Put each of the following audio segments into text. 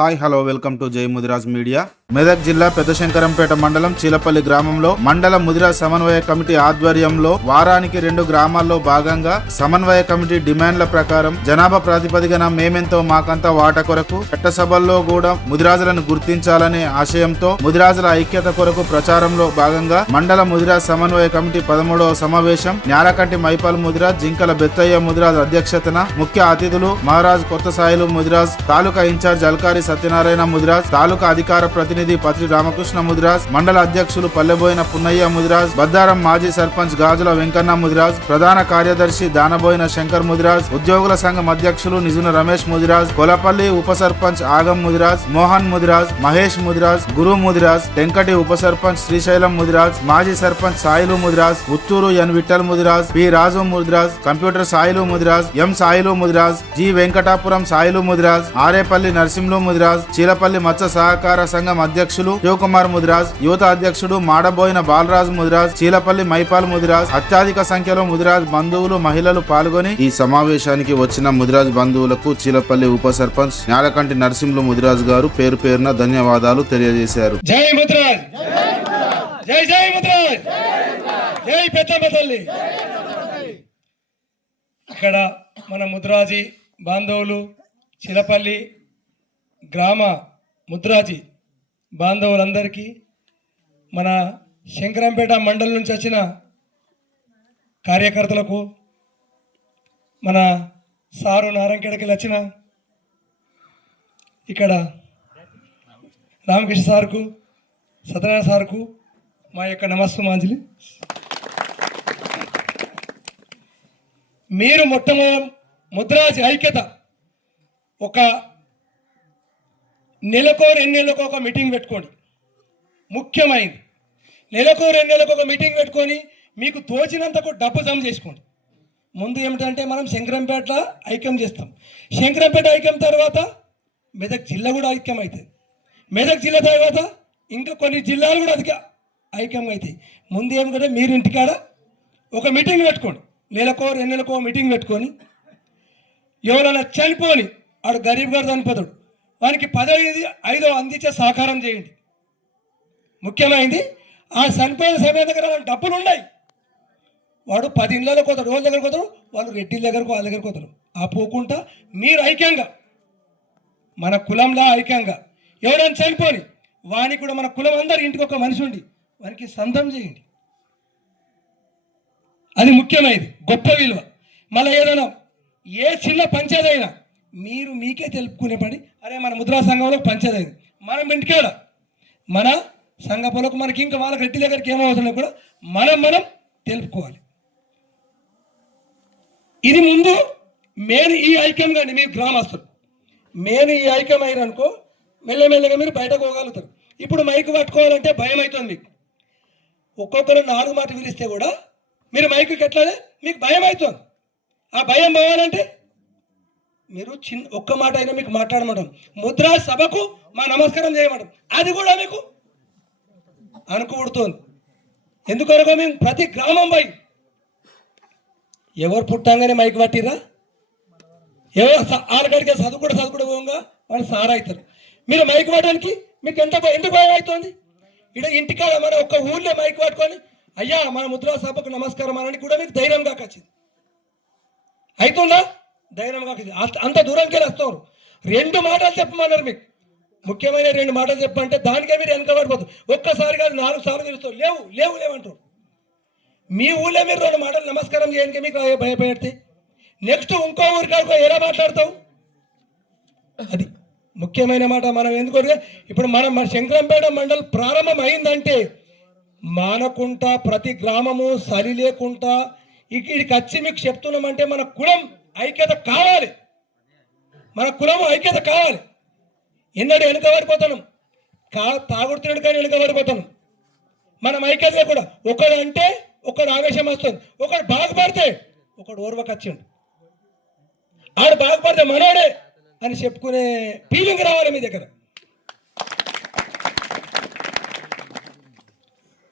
Hi hello welcome to జై Mudiraj media. Medak జిల్లా పెద్దశంకరంపేట మండలం చీలపల్లి గ్రామంలో మండల ముదిరాజ్ సమన్వయ కమిటీ ఆధ్వర్యంలో వారానికి 2 గ్రామాల్లో భాగంగా సమన్వయ కమిటీ డిమాండ్ల ప్రకారం జనాభా ప్రాతిపదికన మేమెంతో మాకంతా వాట కొరకు చట్టసభల్లో కూడా ముదిరాజులను గుర్తించాలనే ఆశయంతో ముదిరాజుల ఐక్యత కొరకు ప్రచారంలో భాగంగా మండల ముదిరాజ్ సమన్వయ కమిటీ 13వ సమావేశం న్యాలకంటి మైపాల్ ముదిరాజ్, జింకల బెత్తయ్య ముదిరాజ్ అధ్యక్షతన ముఖ్య అతిథులు మహారాజ్ కొత్త సాయిలు ముదిరాజ్, తాలూకా ఇన్ఛార్జ్ అల్కారి సత్యనారాయణ ముదిరాజ్, తాలూకా అధికార ప్రతినిధి పత్రి రామకృష్ణ ముదిరాజ్, మండల అధ్యక్షులు పల్లెబోయిన పున్నయ్య ముదిరాజ్, బద్దారం మాజీ సర్పంచ్ గాజుల వెంకన్న ముదిరాజ్, ప్రధాన కార్యదర్శి దానబోయిన శంకర్ ముదిరాజ్, ఉద్యోగుల సంఘం అధ్యక్షులు నిజున రమేష్ ముదిరాజ్, కొలపల్లి ఉప సర్పంచ్ ఆగం ముదిరాజ్, మోహన్ ముదిరాజ్, మహేష్ ముదిరాజ్, గురు ముదిరాజ్, టెంకటి ఉప సర్పంచ్ శ్రీశైలం ముదిరాజ్, మాజీ సర్పంచ్ సాయిలు ముదిరాజ్, ఉత్తూరు ఎన్ విఠల్ ముదిరాజ్, పి రాజు ముదిరాజ్, కంప్యూటర్ సాయిలు ముదిరాజ్, ఎం సాయిలు ముదిరాజ్, జి వెంకటాపురం సాయిలు ముదిరాజ్, ఆరేపల్లి నరసింహులు ముదిరాజ్, చీలపల్లి మత్స్య సహకార సంఘం అధ్యక్షులు శివకుమార్ ముదిరాజ్, యువత అధ్యక్షుడు మాడబోయిన బాలరాజు ముదిరాజ్, చీలపల్లి మైపాల్ ముదిరాజ్, అత్యధిక సంఖ్యలో ముదిరాజ్ బంధువులు మహిళలు పాల్గొని ఈ సమావేశానికి వచ్చిన ముదిరాజ్ బంధువులకు చీలపల్లి ఉప సర్పంచ్ న్యాలకంటి నరసింహులు ముదిరాజ్ గారు పేరు పేరున ధన్యవాదాలు తెలియజేశారు. జై ముదిరాజ్, జై జై ముదిరాజ్, జై పెద్దమ్మ తల్లి. ఇక్కడ మన ముదిరాజీ బాంధవులు, చిలపల్లి గ్రామ ముద్రాజీ బాంధవులందరికీ, మన శంకరంపేట మండలం నుంచి వచ్చిన కార్యకర్తలకు, మన సారు నారాయణఖేడ్కి వచ్చిన ఇక్కడ రామకృష్ణ సార్కు, సత్యనారాయణ సార్కు మా యొక్క నమస్సుమాంజలి. మీరు మొట్టమొదటి ముద్రాజీ ఐక్యత ఒక నెలకో 2 నెలలకు ఒక మీటింగ్ పెట్టుకోండి. ముఖ్యమైనది, నెలకో 2 నెలలకు ఒక మీటింగ్ పెట్టుకొని మీకు తోచినంతకు డబ్బు జమ చేసుకోండి. ముందు ఏమిటంటే మనం శంకరంపేట ఐక్యం చేస్తాం. శంకరంపేట ఐక్యం తర్వాత మెదక్ జిల్లా కూడా ఐక్యం అవుతుంది. మెదక్ జిల్లా తర్వాత ఇంకా కొన్ని జిల్లాలు కూడా అది ఐక్యం అవుతాయి. ముందు ఏమిటంటే మీరు ఇంటికాడ ఒక మీటింగ్ పెట్టుకోండి. నెలకో 2 నెలకో మీటింగ్ పెట్టుకొని ఎవరైనా చనిపోని ఆడు గరీబ్ గారు చనిపోతాడు, వానికి 15 అందించే సహకారం చేయండి. ముఖ్యమైనది, ఆ చనిపోయిన సమయం దగ్గర డబ్బులు ఉన్నాయి, వాడు 10 ఇళ్ళకి పోతాడు, రోజు దగ్గరకు పోతాడు, వాళ్ళు రెడ్డిల దగ్గరకు వాళ్ళ దగ్గరకు పోతారు. ఆ పోకుండా మీరు ఐక్యంగా మన కులంలో ఐక్యంగా ఎవరైనా చనిపోని వానికి కూడా మన కులం అందరు ఇంటికి ఒక మనిషి ఉండి వానికి సంతం చేయండి. అది ముఖ్యమైనది, గొప్ప విలువ. మళ్ళీ ఏదైనా ఏ చిన్న పంచాయతీ అయినా మీరు మీకే తెలుపుకునే పని, అరే మన ముద్రా సంఘంలో పంచాయతీ అయింది, మనం ఇంటికాడ మన సంఘ పొలకు మనకి ఇంకా వాళ్ళకి రెడ్డి దగ్గరికి ఏమో అవసరం కూడా మనం తెలుపుకోవాలి. ఇది ముందు మెయిన్ ఈ ఐక్యం. కానీ మీరు గ్రామస్తులు మెయిన్ ఈ ఐక్యం అయ్యారనుకో మెల్లమెల్లగా మీరు బయటకు పోగలుగుతారు. ఇప్పుడు మైకు పట్టుకోవాలంటే భయం అవుతుంది మీకు. ఒక్కొక్కరు 4 మాట పిలిస్తే కూడా మీరు మైకుకి ఎట్లా మీకు భయం అవుతుంది. ఆ భయం పోవాలంటే మీరు ఒక్క మాట అయినా మీకు మాట్లాడమంటాం, ముద్రా సభకు మా నమస్కారం చేయమంటాం, అది కూడా మీకు అనుకూడుతోంది. ఎందుకనగా మేము ప్రతి గ్రామం పోయి ఎవరు పుట్టంగానే మైకు పట్టిరా, ఎవరు ఆలకడికే చదువుకుంటూ పోగా వాళ్ళు సారా అవుతారు. మీరు మైకు పట్టడానికి మీకు ఎందుకు భయం అవుతుంది? ఇక్కడ ఇంటికాడ మన ఒక్క ఊళ్ళో మైకు పట్టుకొని అయ్యా మన ముద్రా సభకు నమస్కారం అనడానికి కూడా మీకు ధైర్యంగా వచ్చింది. అవుతుందా? ధైర్యంగా అంత దూరంకి వస్తారు. 2 మాటలు చెప్పమన్నారు మీకు. ముఖ్యమైన 2 మాటలు చెప్పంటే దానికే మీరు వెనకబడిపోతారు. ఒక్కసారి కాదు 4 సార్లు తెలుస్తారు, లేవు లేవు లేవంటారు. మీ ఊళ్ళో మీరు 2 మాటలు నమస్కారం చేయడానికి మీకు భయపడితే నెక్స్ట్ ఇంకో ఊరికాడుకో ఎలా మాట్లాడతావు? అది ముఖ్యమైన మాట. మనం ఎందుకంటే ఇప్పుడు మన శంకరంపేట మండలం ప్రారంభం అయిందంటే మానకుంటా ప్రతి గ్రామము సరి లేకుండా ఇక్కడికి వచ్చి మీకు చెప్తున్నామంటే మన కులం ఐక్యత కావాలి, మన కులము ఐక్యత కావాలి. ఎన్నడూ వెనుకబడిపోతాను, తాగుడుతున్నాడు కానీ వెనుకబడిపోతాను. మనం ఐక్యత కూడా ఒకడు అంటే ఒకడు ఆవేశం వస్తుంది, ఒకడు బాగుపడితే ఒకడు ఓర్వకొచ్చిండు, ఆడు బాగుపడితే మనోడే అని చెప్పుకునే ఫీలింగ్ రావాలి మీ దగ్గర.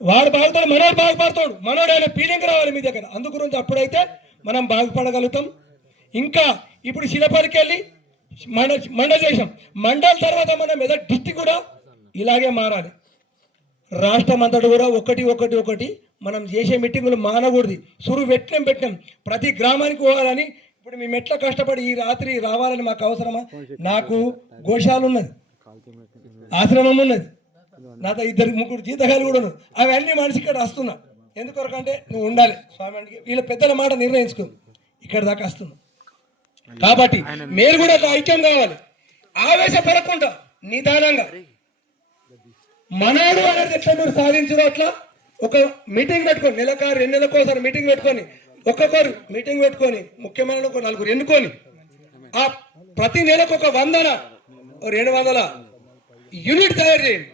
వాడు బాగుపడు మనోడు బాగుపడతాడు, మనోడు అనే ఫీలింగ్ రావాలి మీ దగ్గర. అందు గురించి అప్పుడైతే మనం బాగుపడగలుగుతాం. ఇంకా ఇప్పుడు శిలపరికి వెళ్ళి మండల్ చేసాం. మండల్ తర్వాత మన మెదక్ డిస్టిక్ కూడా ఇలాగే మారాలి. రాష్ట్రం అంతటా కూడా ఒకటి మనం చేసే మీటింగులు మానకూడదు. సురువు పెట్టినాం ప్రతి గ్రామానికి పోవాలని. ఇప్పుడు మేము ఎట్లా కష్టపడి ఈ రాత్రి రావాలని మాకు అవసరమా? నాకు గోశాల ఉన్నది, ఆశ్రమం ఉన్నది, నాతో 2-3 జీతగాలు కూడా ఉన్నారు. అవన్నీ మనిషి ఇక్కడ వస్తున్నా ఎందుకొరకంటే నువ్వు ఉండాలి స్వామి అంటే వీళ్ళ పెద్దల మాట నిర్ణయించుకో ఇక్కడ దాకా వస్తున్నాం. కాబట్టి మీరు కూడా ఐక్యం కావాలి. ఆవేశపడకుండా నిదానంగా మనాడు అనేది ఎట్లా మీరు సాధించడం అట్లా ఒక మీటింగ్ పెట్టుకొని నెలకు 2 నెలలకోసారి మీటింగ్ పెట్టుకొని ఒక్కొక్కరు మీటింగ్ పెట్టుకొని ముఖ్యమైన ఒక 4 ఎన్నుకొని ఆ ప్రతి నెలకు ఒక 100-200 యూనిట్ తయారు చేయండి.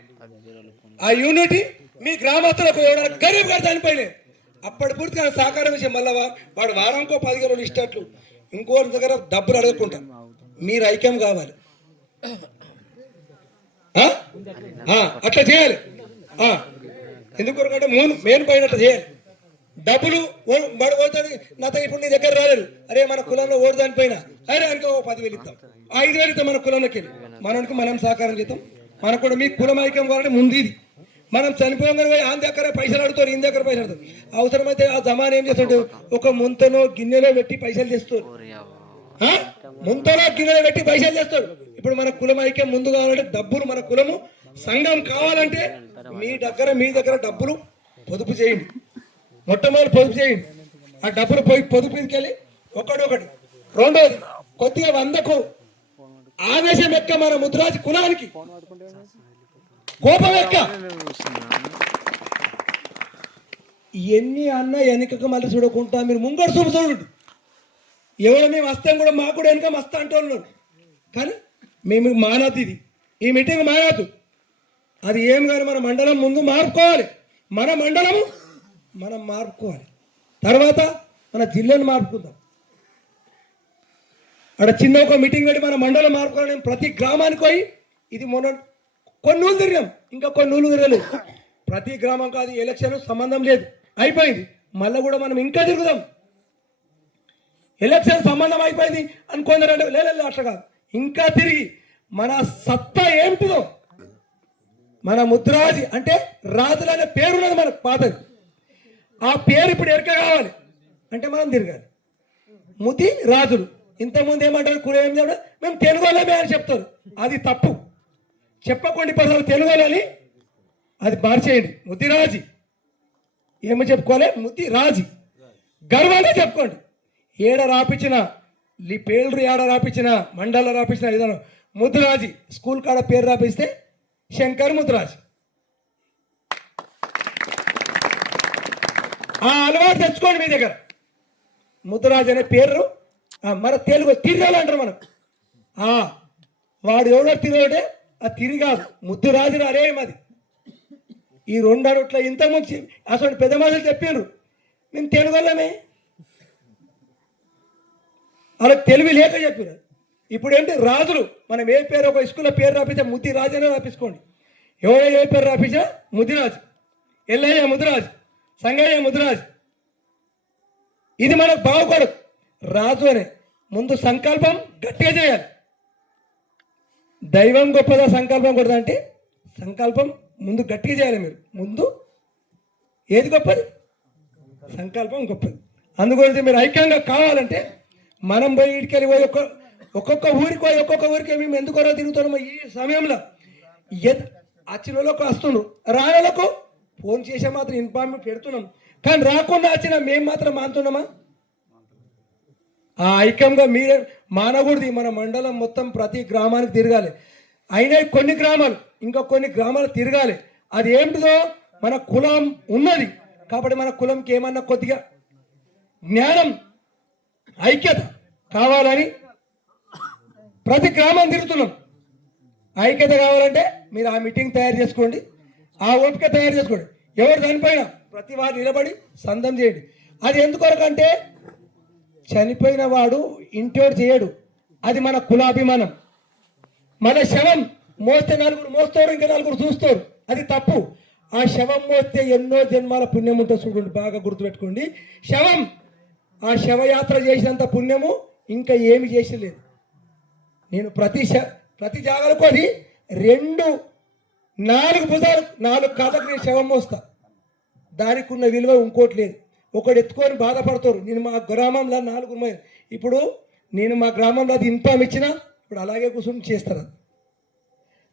ఆ యూనిట్ మీ గ్రామస్తులకు గరీబ్ గారు చనిపోయినాయి అప్పటి పూర్తిగా సహకార విషయం మళ్ళా వాడు వారానికో 10 కిలోలు ఇష్టట్లు ఇంకో దగ్గర డబ్బులు అడగకుండా మీరు ఐక్యం కావాలి. అట్లా చేయాలి. ఎందుకొరకంటే మెయిన్ పైన అట్లా చేయాలి. డబ్బులు పోతుంది నాతో ఇప్పుడు నీ దగ్గర రాలేదు. అరే మన కులంలో ఓటు దానిపైన అరే అనుకో 10,000 ఇస్తాం, 5,000 ఇస్తాం. మన కులంలోకి వెళ్ళి మనకి మనం సహకారం చేద్దాం. మనకు కూడా మీ కులం ఐక్యం కావాలంటే ముందు ఇది మనం చనిపోగానే పోయి ఆయన దగ్గర పైసలు అడుగుతారు, ఈయన దగ్గర పైసలు అడుగుతారు. అవసరమైతే ఆ జమాన్ ఏం చేస్తాడు, ఒక ముంతనో గిన్నెలో పెట్టి పైసలు చేస్తారు. ముంతలో గిన్నెలో పెట్టి పైసలు చేస్తాడు. ఇప్పుడు మన కులం ఐక్యం ముందు కావాలంటే డబ్బులు మన కులము సంఘం కావాలంటే మీ దగ్గర డబ్బులు పొదుపు చేయండి. మొట్టమొదటి పొదుపు చేయండి. ఆ డబ్బులు పోయి పొదుపు తీసుకెళ్ళి ఒకటి. రెండోది కొద్దిగా 100కు ఆవేశం ఎక్క మన ముద్రాజి కులానికి కోపం ఎక్క ఎన్ని అన్న వెనుకకు మళ్ళీ చూడకుండా మీరు ముంగడు చూపు చూడండి. ఎవరో మేము వస్తాం కూడా మాకు కూడా వెనుక మస్తా అంటూ ఉన్నాడు. కానీ మేము మానద్దు, ఇది ఈ మీటింగ్ మానద్దు. అది ఏం కానీ మన మండలం ముందు మార్పుకోవాలి. మన మండలము మనం మార్పుకోవాలి. తర్వాత మన జిల్లాను మార్పుకుందాం. అక్కడ చిన్న ఒక మీటింగ్ పెట్టి మన మండలం మార్పుకోవాలి. ప్రతి గ్రామానికి పోయి ఇది మొన్న కొన్ని ఊళ్ళు తిరిగాం, ఇంకా కొన్ని ఊళ్ళు తిరగలేదు. ప్రతి గ్రామం కాదు, ఎలక్షన్ సంబంధం లేదు, అయిపోయింది. మళ్ళీ కూడా మనం ఇంకా తిరుగుదాం. ఎలక్షన్ సంబంధం అయిపోయింది అనుకుందరంటే లేదు అట్లా కాదు, ఇంకా తిరిగి మన సత్తా ఏమిటిదో మన ముద్రాజి అంటే రాజులు అనే పేరు ఉన్నది మనకు పాతది. ఆ పేరు ఇప్పుడు ఎరక కావాలి అంటే మనం తిరగాలి. ముది రాజులు ఇంతకుముందు ఏమంటారు కుల ఏం చెప్పారు, మేము తెలుగు వాళ్ళమే అని చెప్తారు. అది తప్పు. చెప్పకుండా ఇప్పుడు తెలుగు వాళ్ళని అది మార్చేయండి. ముద్దిరాజి ఏమో చెప్పుకోవాలి, ముద్దిరాజి గర్వంగా చెప్పుకోండి. ఏడ రాపించిన పేర్లు ఏడ రాపించిన మండల రాపించిన ఏదైనా ముద్దిరాజి స్కూల్ కాడ పేరు రాపిస్తే శంకర్ ముద్దిరాజు. ఆ అలవాటు తెచ్చుకోండి మీ దగ్గర. ముద్దిరాజు అనే పేరు మన తెలుగు తిరగాలి అంటారు మనం. వాడు ఎవడో తిరగడే ఆ తిరిగాదు ముద్దిరాజు అరే మాది. ఈ 2 అడుగుట్ల ఇంతకుముందు అసలు పెద్ద మనుషులు చెప్పారు మేము తెలుగు వాళ్ళమే, వాళ్ళకి తెలివి లేక చెప్పారు. ఇప్పుడు ఏంటి రాజులు మనం ఏ పేరు ఒక స్కూల్లో పేరు రాపించా ముద్ది రాజు అనే రాపించుకోండి. ఎవరో ఏ పేరు రాపించా ముద్దిరాజు, ఎల్లయ్య ముద్దిరాజు, సంగయ్య ముద్దిరాజు. ఇది మనకు బాగుపడదు. రాజు అనే ముందు సంకల్పం గట్టిగా చేయాలి. దైవం గొప్పదా సంకల్పం గొప్పదా అంటే సంకల్పం ముందు గట్టిగా చేయాలి. మీరు ముందు ఏది గొప్పది? సంకల్పం గొప్పది. అందుగురించి మీరు ఐక్యంగా కావాలంటే మనం పోయి ఇటుకెళ్ళి పోయి ఒక్కొక్క ఊరికి మేము ఎందుకో తిరుగుతున్నాము. ఈ సమయంలో వచ్చినోళ్ళకు వస్తున్నాం, రాళ్ళకు ఫోన్ చేసే మాత్రం ఇన్ఫార్మ్ పెడుతున్నాం. కానీ రాకుండా వచ్చిన మేము మాత్రం మానుతున్నామా? ఆ ఐక్యంగా మీరే మానకూడదు. మన మండలం మొత్తం ప్రతి గ్రామానికి తిరగాలి. అయినా కొన్ని గ్రామాలు ఇంకా కొన్ని గ్రామాలు తిరగాలి. అది ఏమిటిదో మన కులం ఉన్నది కాబట్టి మన కులంకి ఏమన్నా కొద్దిగా జ్ఞానం ఐక్యత కావాలని ప్రతి గ్రామం తిరుగుతున్నాం. ఐక్యత కావాలంటే మీరు ఆ మీటింగ్ తయారు చేసుకోండి, ఆ ఓపిక తయారు చేసుకోండి. ఎవరు దానిపైన ప్రతి వారు నిలబడి సందం చేయండి. అది ఎందుకొరకంటే చనిపోయిన వాడు ఇంటోడు చేయడు, అది మన కులాభిమానం. మన శవం మోస్తే 4 మోస్తారు, ఇంకా 4 చూస్తారు, అది తప్పు. ఆ శవం మోస్తే ఎన్నో జన్మాల పుణ్యం ఉంటుంది. చూడండి, బాగా గుర్తుపెట్టుకోండి. శవం ఆ శవయాత్ర చేసినంత పుణ్యము ఇంకా ఏమి చేసలేదు. నేను ప్రతి జాగాలకు అది 4 భుజాలు 4 కాళ్ళకు నేను శవం మోస్తా. దానికి ఉన్న విలువ ఇంకోటి లేదు. ఒకడు ఎత్తుకొని బాధపడతారు. నేను మా గ్రామంలో 4 ఉన్నాయి. ఇప్పుడు నేను మా గ్రామంలో అది ఇన్ఫామ్ ఇచ్చినా ఇప్పుడు అలాగే కూర్చొని చేస్తారు.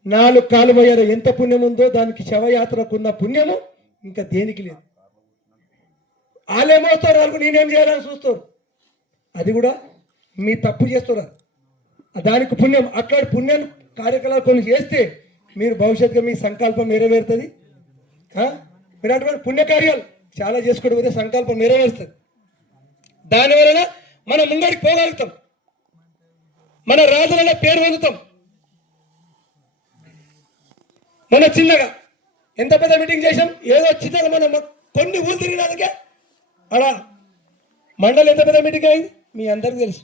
4 కాలు పోయారు. ఎంత పుణ్యం ఉందో దానికి శవయాత్రకు ఉన్న పుణ్యము ఇంకా దేనికి లేదు. వాళ్ళేమవుతారు, వాళ్ళకు నేనేం చేయాలని చూస్తారు. అది కూడా మీ తప్పు చేస్తున్నారు. దానికి పుణ్యం అట్లాంటి పుణ్యం కార్యకలాపాలు కొన్ని చేస్తే మీరు భవిష్యత్తుగా మీ సంకల్పం నెరవేరుతుంది. మీరు అటువంటి పుణ్యకార్యాలు చాలా చేసుకోవడం పోతే సంకల్పం నెరవేరుస్తుంది. దానివలన మనం ముంగడికి పోగలుగుతాం, మన రాజుల పేరు పొందుతాం. మన చిన్నగా ఎంత పెద్ద మీటింగ్ చేసాం, ఏదో చిన్నగా మనం కొన్ని ఊళ్ళు తిరిగినందుకే అలా మండలి ఎంత పెద్ద మీటింగ్ అయింది మీ అందరికీ తెలుసు.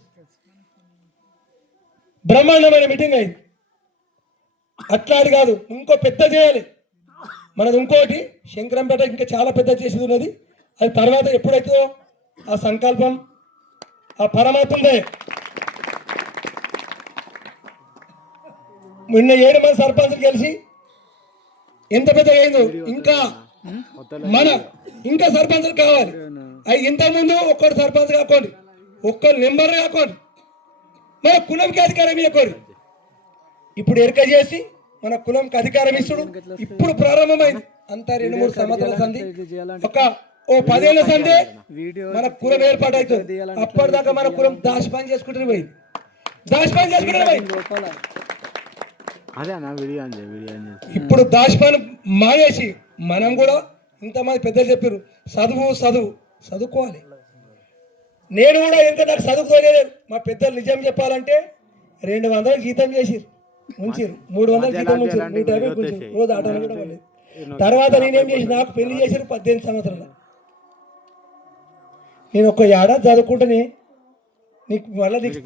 బ్రహ్మాండమైన మీటింగ్ అయింది. అట్లాంటి కాదు, ఇంకో పెద్ద చేయాలి మనది. ఇంకోటి శంకరంపేట ఇంకా చాలా పెద్ద చేసేది ఉన్నది. అది తర్వాత ఎప్పుడైతే ఆ సంకల్పం ఆ పరమాత్ముడే. నిన్న 7 మంది సర్పంచులు కలిసి ఎంత పెద్దగా అయిందో. ఇంకా సర్పంచులు కావాలి. అవి ఇంతకుముందు ఒక్కడు సర్పంచ్ కాకండి, ఒక్కరు నెంబర్ కాకండి, మన కులంకి అధికారం ఇవ్వకూడదు. ఇప్పుడు ఎరక చేసి మన కులంకి అధికారం ఇస్తుడు. ఇప్పుడు ప్రారంభమైంది. అంతా 2-3 సంవత్సరాల సంధి, ఓ 10 ఏళ్ళ సంధి మన కులం ఏర్పాటు అవుతుంది. అప్పటిదాకా మన కులం దాశపాన్ చేసుకుంటూనే పోయింది. ఇప్పుడు దాశపాన్ మానేసి మనం కూడా ఇంతమంది పెద్దలు చెప్పారు, చదువుకోవాలి. నేను కూడా ఇంకా నాకు చదువుకోలేదు. మా పెద్దలు నిజం చెప్పాలంటే 200 జీతం చేసిరు, ఉంచిరు. 300 జీతం ఉంచారు, 150 ఉంచారు. రోజు ఆటలు కూడా పోలేదు. తర్వాత నేనేం చేసి, నాకు పెళ్లి చేశారు 18 సంవత్సరాలు. నేను ఒక ఏడాది చదువుకుంటేనే నీకు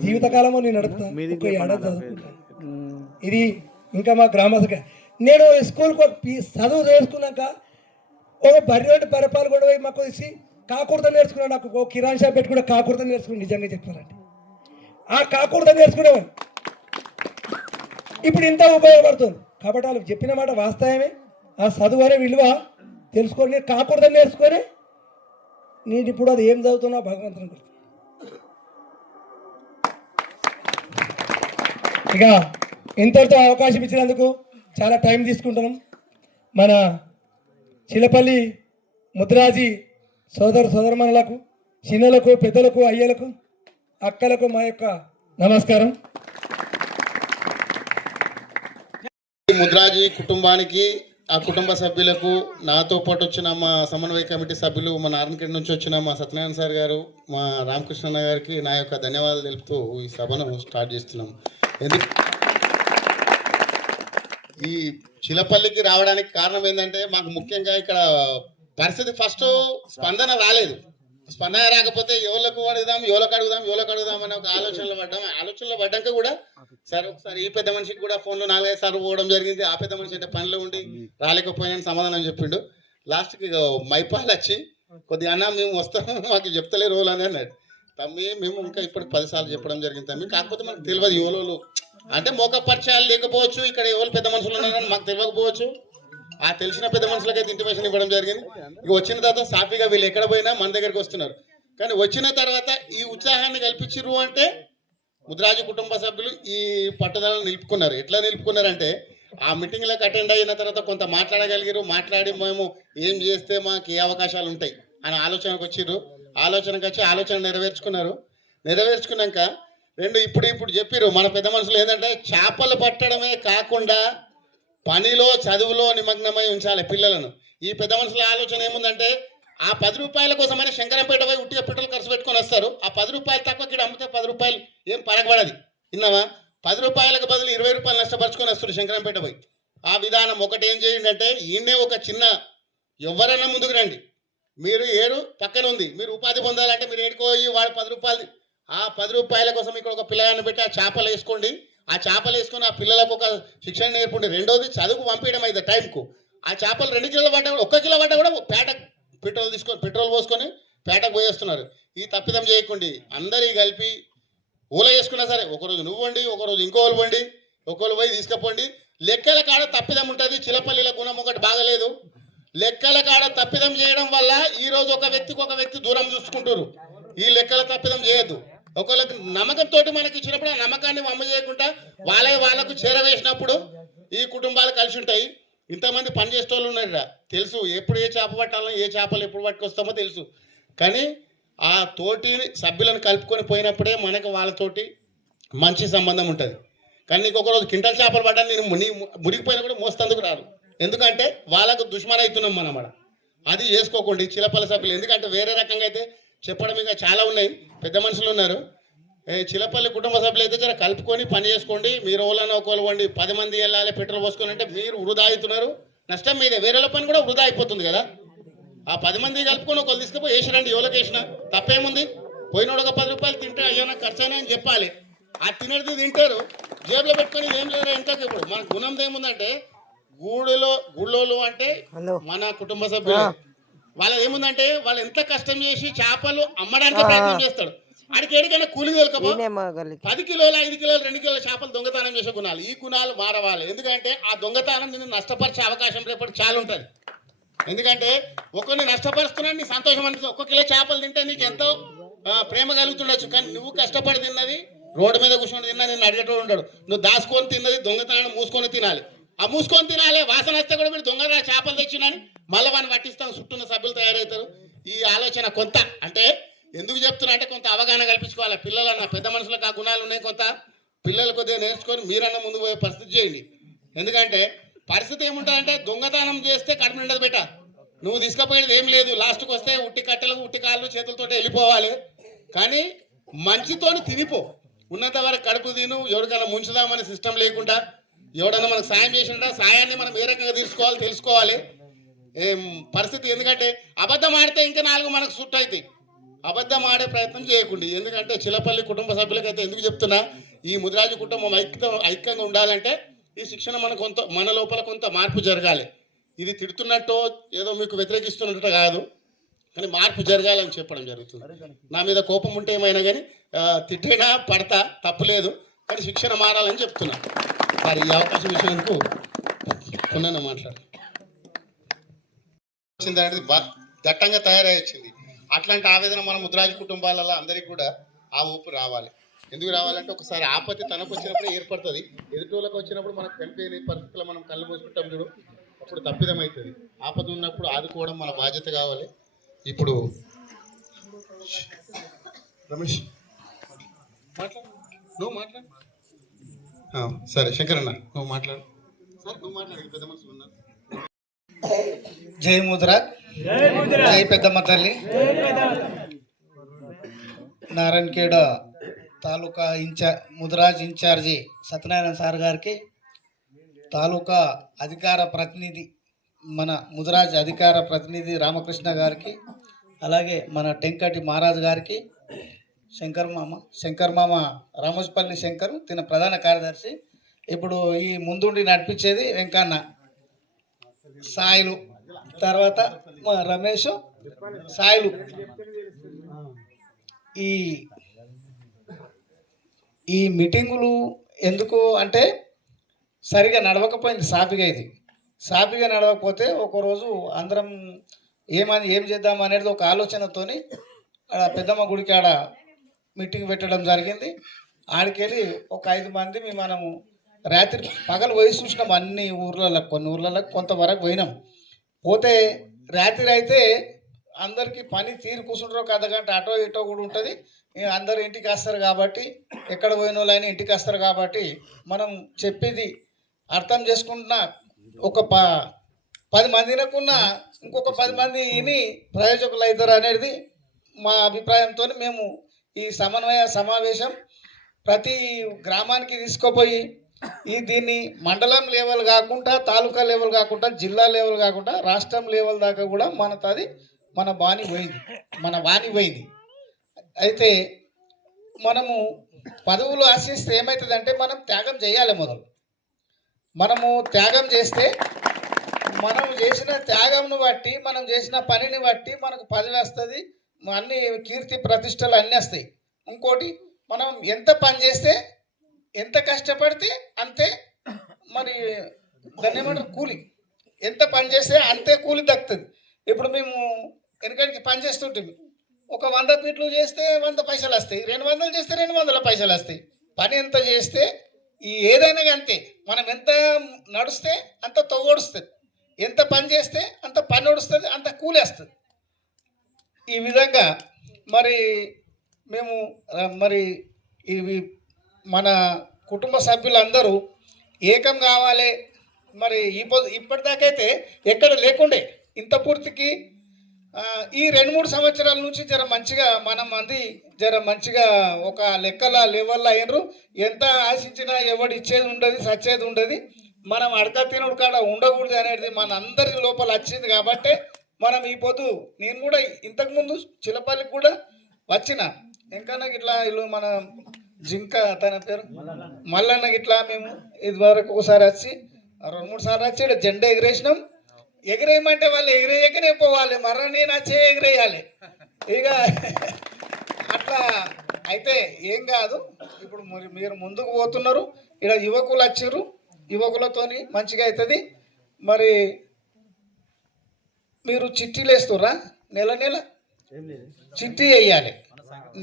జీవితకాలము నేను నడుపుతా. ఒక ఏడాది చదువుకుంటాను. ఇది ఇంకా మా గ్రామస్తుగా నేను స్కూల్కి చదువు నేర్చుకున్నాక ఒక బర్రె పరిపాలు కూడా పోయి మాకు వచ్చి కాకూడదని నేర్చుకున్నాను. నాకు ఒక కిరాణా షాప్ పెట్టి కూడా కాకూడదని నేర్చుకున్నాను. నిజంగా చెప్పాలంటే ఆ కాకూడదని నేర్చుకునేవాడు. ఇప్పుడు ఇంత ఉపయోగపడుతుంది. కాబట్టి వాళ్ళు చెప్పిన మాట వాస్తవమే. ఆ చదువు అనే విలువ తెలుసుకొని నేను కాకూడదని నేర్చుకొని నేను ఇప్పుడు అది ఏం చదువుతున్నా భగవంతుని గురించి. ఇక ఇంతటితో అవకాశం ఇచ్చినందుకు చాలా టైం తీసుకుంటున్నాం. మన చిలపల్లి ముద్రాజీ సోదరమణులకు, చిన్నలకు, పెద్దలకు, అయ్యలకు, అక్కలకు మా యొక్క నమస్కారం. ముద్రాజీ కుటుంబానికి, ఆ కుటుంబ సభ్యులకు, నాతో పాటు వచ్చిన మా సమన్వయ కమిటీ సభ్యులు, మా నారాయణఖేడ్ నుంచి వచ్చిన మా సత్యనారాయణ సార్ గారు, మా రామకృష్ణ గారికి నా యొక్క ధన్యవాదాలు తెలుపుతూ ఈ సభను స్టార్ట్ చేస్తున్నాం. ఈ చిలపల్లికి రావడానికి కారణం ఏంటంటే, మాకు ముఖ్యంగా ఇక్కడ పరిస్థితి ఫస్ట్ స్పందన రాలేదు. స్పందన రాకపోతే ఎవరికి అడుగుదాం అనే ఒక ఆలోచనలో పడ్డాక కూడా సరే ఒకసారి ఈ పెద్ద మనిషికి కూడా ఫోన్లో 4-5 సార్లు పోవడం జరిగింది. ఆ పెద్ద మనిషి అంటే పనిలో ఉండి రాలేకపోయినా సమాధానం చెప్పిండు. లాస్ట్కి మైపాలు వచ్చి కొద్దిగా అన్న మేము వస్తాము, మాకు చెప్తలే రోజులు అని అన్నాడు. తమ్మి మేము ఇంకా ఇప్పుడు 10 సార్లు చెప్పడం జరిగింది తమ్మి, కాకపోతే మనకు తెలియదు ఎవరు అంటే మోక పరిచయాలు లేకపోవచ్చు, ఇక్కడ ఎవరు పెద్ద మనుషులు ఉన్నారని మాకు తెలియకపోవచ్చు. ఆ తెలిసిన పెద్ద మనుషులకైతే ఇంటిమేషన్ ఇవ్వడం జరిగింది. ఇక వచ్చిన తర్వాత సాఫీగా వీళ్ళు ఎక్కడ పోయినా మన దగ్గరికి వస్తున్నారు. కానీ వచ్చిన తర్వాత ఈ ఉత్సాహాన్ని కల్పించారు అంటే ముద్రాజు కుటుంబ సభ్యులు ఈ పట్టుదలను నిలుపుకున్నారు. ఎట్లా నిలుపుకున్నారంటే, ఆ మీటింగ్లకు అటెండ్ అయిన తర్వాత కొంత మాట్లాడగలిగారు. మాట్లాడి మేము ఏం చేస్తే మాకు ఏ అవకాశాలు ఉంటాయి అని ఆలోచనకు వచ్చిర్రు. ఆలోచన నెరవేర్చుకున్నాక ఇప్పుడు చెప్పారు మన పెద్ద మనుషులు ఏంటంటే, చేపలు పట్టడమే కాకుండా పనిలో చదువులో నిమగ్నమై ఉంచాలి పిల్లలను. ఈ పెద్ద మనుషుల ఆలోచన ఏముందంటే, ఆ 10 రూపాయల కోసమైనా శంకరంపేట పోయి ఉట్టిగా పెట్రోల్ ఖర్చు పెట్టుకొని వస్తారు. ఆ 10 రూపాయలు తక్కువ ఇక్కడ అమ్మితే 10 రూపాయలు ఏం పరగబడది. విన్నావా? 10 రూపాయలకు బదులు 20 రూపాయలు నష్టపరుచుకొని వస్తారు శంకరంపేట పోయి. ఆ విధానం ఒకటి ఏం చేయండి అంటే, ఈయనే ఒక చిన్న ఎవరైనా ముందుకు రండి. మీరు ఏడు పక్కన ఉంది, మీరు ఉపాధి పొందాలంటే మీరు ఏడుకోయి వాడు 10 రూపాయలు, ఆ 10 రూపాయల కోసం ఇక్కడ ఒక పిల్లగాన్ని పెట్టి ఆ చేపలు వేసుకోండి. ఆ చేపలు వేసుకొని ఆ పిల్లలకు ఒక శిక్షణ నేర్పండి. రెండోది చదువుకు పంపించడం అయితే టైంకు ఆ చేపలు 2 కిలోలు పడ్డా కూడా 1 కిలో పడ్డా కూడా పేట పెట్రోల్ పోసుకొని పేటకు పోయేస్తున్నారు. ఈ తప్పిదం చేయకండి. అందరి కలిపి ఊల చేసుకున్నా సరే ఒకరోజు నువ్వు వండి, ఒకరోజు ఇంకోళ్ళు వండి, ఒకళ్ళు పోయి తీసుకుపోండి. లెక్కల కాడ తప్పిదం ఉంటుంది. చిలపల్లిల గుణం ఒకటి బాగలేదు. లెక్కల కాడ తప్పిదం చేయడం వల్ల ఈరోజు ఒక వ్యక్తి దూరం చూసుకుంటారు. ఈ లెక్కల తప్పిదం చేయొద్దు. ఒకళ్ళకి నమ్మకంతో మనకి ఇచ్చినప్పుడు ఆ నమ్మకాన్ని వమ్మ చేయకుండా వాళ్ళకు చేరవేసినప్పుడు ఈ కుటుంబాలు కలిసి ఉంటాయి. ఇంతమంది పని చేసేవాళ్ళు ఉన్నారు తెలుసు, ఎప్పుడు ఏ చేప పట్టాలో, ఏ చేపలు ఎప్పుడు పట్టుకొస్తామో తెలుసు. కానీ ఆ తోటి సభ్యులను కలుపుకొని పోయినప్పుడే మనకు వాళ్ళతోటి మంచి సంబంధం ఉంటుంది. కానీ నీకు ఒకరోజు కింటల్ చేపలు పడ్డా నేను మునిగిపోయినా కూడా మోస్తందుకు రాదు. ఎందుకంటే వాళ్ళకు దుష్మన్ అవుతున్నాం మనం. అది చేసుకోకండి చిలపల్లి సభ్యులు. ఎందుకంటే వేరే రకంగా అయితే చెప్పడం ఇంకా చాలా ఉన్నాయి, పెద్ద మనుషులు ఉన్నారు. చిలపల్లి కుటుంబ సభ్యులు అయితే జర కలుపుకొని పని చేసుకోండి. మీరు ఓళ్ళని ఒకళ్ళు వండి 10 మంది వెళ్ళాలి పెట్రోల్ పోసుకొని అంటే మీరు వృధా అవుతున్నారు. నష్టం మీదే. వేరేల పని కూడా వృధా అయిపోతుంది కదా. ఆ 10 మంది కలుపుకొని ఒకళ్ళు తీసుకుపోయి వేసిరండి. ఎవరికి వేసినా తప్పేముంది? పోయినోడు ఒక 10 రూపాయలు తింటే అయ్యా నాకు ఖర్చు అయినా అని చెప్పాలి. ఆ తినేది తింటారు, జేబులో పెట్టుకొని ఏం లేదు. ఎంతకు ఇప్పుడు మన గుణం ఏముందంటే గుళ్ళోళ్ళు అంటే మన కుటుంబ సభ్యులు. వాళ్ళది ఏముందంటే వాళ్ళు ఎంత కష్టం చేసి చేపలు అమ్మడానికి ప్రయత్నం చేస్తాడు. ఆడికి ఏడికైనా కూలి దొరకపో 10 కిలోలు 5 కిలోలు 2 కిలోల చేపలు దొంగతనం చేసే గుణాలు. ఈ గుణాలు మారవాలి. ఎందుకంటే ఆ దొంగతనం నిన్ను నష్టపరిచే అవకాశం రేపటి చాలా ఉంటుంది. ఎందుకంటే ఒకరిని నష్టపరుస్తున్నాడు, నీ సంతోషం అనిపిస్తుంది. 1 కిలో చేపలు తింటే నీకు ఎంతో ప్రేమ కలుగుతుండొచ్చు. కానీ నువ్వు కష్టపడి తిన్నది, రోడ్డు మీద కూర్చొని తిన్నా నిన్ను అడిగేటోడు ఉంటాడు. నువ్వు దాచుకొని తిన్నది దొంగతనాన్ని మూసుకొని తినాలి. ఆ మూసుకొని తినాలి. వాసన వస్తే కూడా మీరు దొంగ చేపలు తెచ్చినని మళ్ళీ వాడిని పట్టిస్తాం. చుట్టూన్న సభ్యులు తయారవుతారు. ఈ ఆలోచన కొంత అంటే ఎందుకు చెప్తున్నా అంటే కొంత అవగాహన కల్పించుకోవాలి. పిల్లలన్న పెద్ద మనుషులకు ఆ గుణాలు ఉన్నాయి. కొంత పిల్లలు కొద్దిగా నేర్చుకొని మీరన్నా ముందు పోయే పరిస్థితి చేయండి. ఎందుకంటే పరిస్థితి ఏముంటుందంటే దొంగతనం చేస్తే కడుపు నిండదు బేట. నువ్వు తీసుకుపోయేది ఏం లేదు. లాస్ట్కి వస్తే ఉట్టి కట్టెలు ఉట్టి కాళ్ళు చేతులతో వెళ్ళిపోవాలి. కానీ మంచితోని తినిపో. ఉన్నంత వరకు కడుపు తిను. ఎవరికైనా ముంచుదామని సిస్టమ్ లేకుండా ఎవడన్నా మనకు సాయం చేసిండా సాయాన్ని మనం ఏ రకంగా తీసుకోవాలి తెలుసుకోవాలి పరిస్థితి. ఎందుకంటే అబద్ధం ఆడితే ఇంకా 4 మనకు సుట్టు అవుతాయి. అబద్ధం ఆడే ప్రయత్నం చేయకండి. ఎందుకంటే చిలపల్లి కుటుంబ సభ్యులకైతే ఎందుకు చెప్తున్నా, ఈ ముదిరాజు కుటుంబం ఐక్యంగా ఉండాలంటే ఈ శిక్షణ మన లోపల కొంత మార్పు జరగాలి. ఇది తిడుతున్నట్టు ఏదో మీకు వ్యతిరేకిస్తున్నట్టు కాదు, కానీ మార్పు జరగాలని చెప్పడం జరుగుతుంది. నా మీద కోపం ఉంటే ఏమైనా కానీ తిట్టినా పడతా తప్పులేదు, కానీ శిక్షణ మారాలని చెప్తున్నా. మరి ఈ అవకాశం ఇచ్చినందుకు కొన్న మాట్లాడు వచ్చింది అనేది దట్టంగా తయారై వచ్చింది. అట్లాంటి ఆవేదన మన ముద్రాజు కుటుంబాలలో అందరికీ కూడా ఆ ఊపు రావాలి. ఎందుకు రావాలంటే ఒకసారి ఆపత్తి తనకు వచ్చినప్పుడు ఏర్పడుతుంది, ఎదుటోళ్ళకు వచ్చినప్పుడు మనకు కనిపించే పరిస్థితుల్లో మనం కళ్ళు మూసుకుంటాం చూడు, అప్పుడు తప్పిదం అవుతుంది. ఆపద ఉన్నప్పుడు ఆదుకోవడం మన బాధ్యత కావాలి. ఇప్పుడు రమేష్ మాట్లాడు, నువ్వు మాట్లాడు. సరే శంకరన్న నువ్వు మాట్లాడు. సార్ నువ్వు మాట్లాడు, పెద్ద మనుషులు ఉన్నారు. జై ముద్రా, జై పెద్దమ్మ తల్లి. నారాయణఖేడ్ తాలూకా ముద్రాజ్ ఇన్ఛార్జి సత్యనారాయణ సార్ గారికి, తాలూకా అధికార ప్రతినిధి మన ముద్రాజ్ అధికార ప్రతినిధి రామకృష్ణ గారికి, అలాగే మన టెంకటి మహారాజ్ గారికి, శంకర్ మామ రామోజపల్లి శంకర్ తిన ప్రధాన కార్యదర్శి. ఇప్పుడు ఈ ముందుండి నడిపించేది వెంకన్న, సాయిలు, తర్వాత రమేష్, సాయిలు. ఈ మీటింగులు ఎందుకు అంటే సరిగా నడవకపోయింది. సాపిగా నడవకపోతే ఒకరోజు అందరం ఏం చేద్దాం అనేది ఒక ఆలోచనతోని పెద్దమ్మ గుడికి ఆడ మీటింగ్ పెట్టడం జరిగింది. ఆడికెళ్ళి ఒక 5 మంది మనము రాత్రి పగలు పోయి చూసినాం. అన్ని ఊర్లలో, కొన్ని ఊర్లలో కొంతవరకు పోయినాం. పోతే రాత్రి అయితే అందరికీ పని తీరు కూర్చుంటారు. ఒక అర్ధగంట అటో ఇటో కూడా ఉంటుంది. అందరు ఇంటికి వస్తారు కాబట్టి, ఎక్కడ పోయిన వాళ్ళైనా ఇంటికి వస్తారు కాబట్టి మనం చెప్పేది అర్థం చేసుకుంటున్నా ఒక 10 మందినకున్న ఇంకొక 10 మంది విని ప్రయోజకులు అవుతారు అనేది మా అభిప్రాయంతో మేము ఈ సమన్వయ సమావేశం ప్రతి గ్రామానికి తీసుకుపోయి దీన్ని మండలం లెవెల్ కాకుండా, తాలూకా లెవెల్ కాకుండా, జిల్లా లెవెల్ కాకుండా రాష్ట్రం లెవెల్ దాకా కూడా మన వాణి పోయింది. అయితే మనము పదవులు ఆశిస్తే ఏమవుతుందంటే మనం త్యాగం చేయాలి. మనము త్యాగం చేస్తే మనం చేసిన త్యాగంను బట్టి, మనం చేసిన పనిని బట్టి మనకు పదవి వస్తుంది, అన్ని కీర్తి ప్రతిష్టలు అన్నీ వస్తాయి. ఇంకోటి మనం ఎంత పని చేస్తే ఎంత కష్టపడితే అంతే మరి దాన్ని ఏమంటారు కూలి, ఎంత పని చేస్తే అంతే కూలి దక్కుతుంది. ఇప్పుడు మేము వెనకడికి పని చేస్తుంటాం, ఒక 100 ఫీట్లు చేస్తే 100 పైసలు వస్తాయి, 200 చేస్తే 200 పైసలు వస్తాయి. పని ఎంత చేస్తే ఈ ఏదైనా అంతే, మనం ఎంత నడుస్తే అంత తొవ్వొడుస్తుంది, ఎంత పని చేస్తే అంత పని ఒడుస్తుంది, అంత కూలి వస్తుంది. ఈ విధంగా మరి మేము మరి ఇవి మన కుటుంబ సభ్యులందరూ ఏకం కావాలి. మరి ఇప్పటిదాకైతే ఎక్కడ లేకుండే, ఇంత పూర్తికి ఈ 2-3 సంవత్సరాల నుంచి జర మంచిగా జర మంచిగా ఒక లెక్కల లెవెల్లో అయినరు. ఎంత ఆశించినా ఎవడు ఇచ్చేది ఉండదు, సచ్చేది ఉండదు. మనం అడక తినుడు కాడ ఉండకూడదు అనేది మన అందరి లోపల వచ్చింది. కాబట్టి మనం ఈ పొద్దు నేను కూడా ఇంతకుముందు చిలపల్లికి కూడా వచ్చిన, ఇంకా ఇట్లా వీళ్ళు మన జింక తన పేరు మల్లన్నకి ఇట్లా మేము ఇదివరకు ఒకసారి వచ్చి 2-3 సార్లు వచ్చి ఇక్కడ జెండా ఎగిరేసినాం. ఎగిరేయమంటే వాళ్ళు ఎగిరేయకనే పోవాలి, మర్ర నేను వచ్చే ఎగిరేయాలి. ఇక అట్లా అయితే ఏం కాదు. ఇప్పుడు మీరు ముందుకు పోతున్నారు, ఇక్కడ యువకులు వచ్చారు, యువకులతోని మంచిగా అవుతుంది. మరి మీరు చిట్టీలు వేస్తుర్రా? నెల నెల చిట్టి వేయాలి.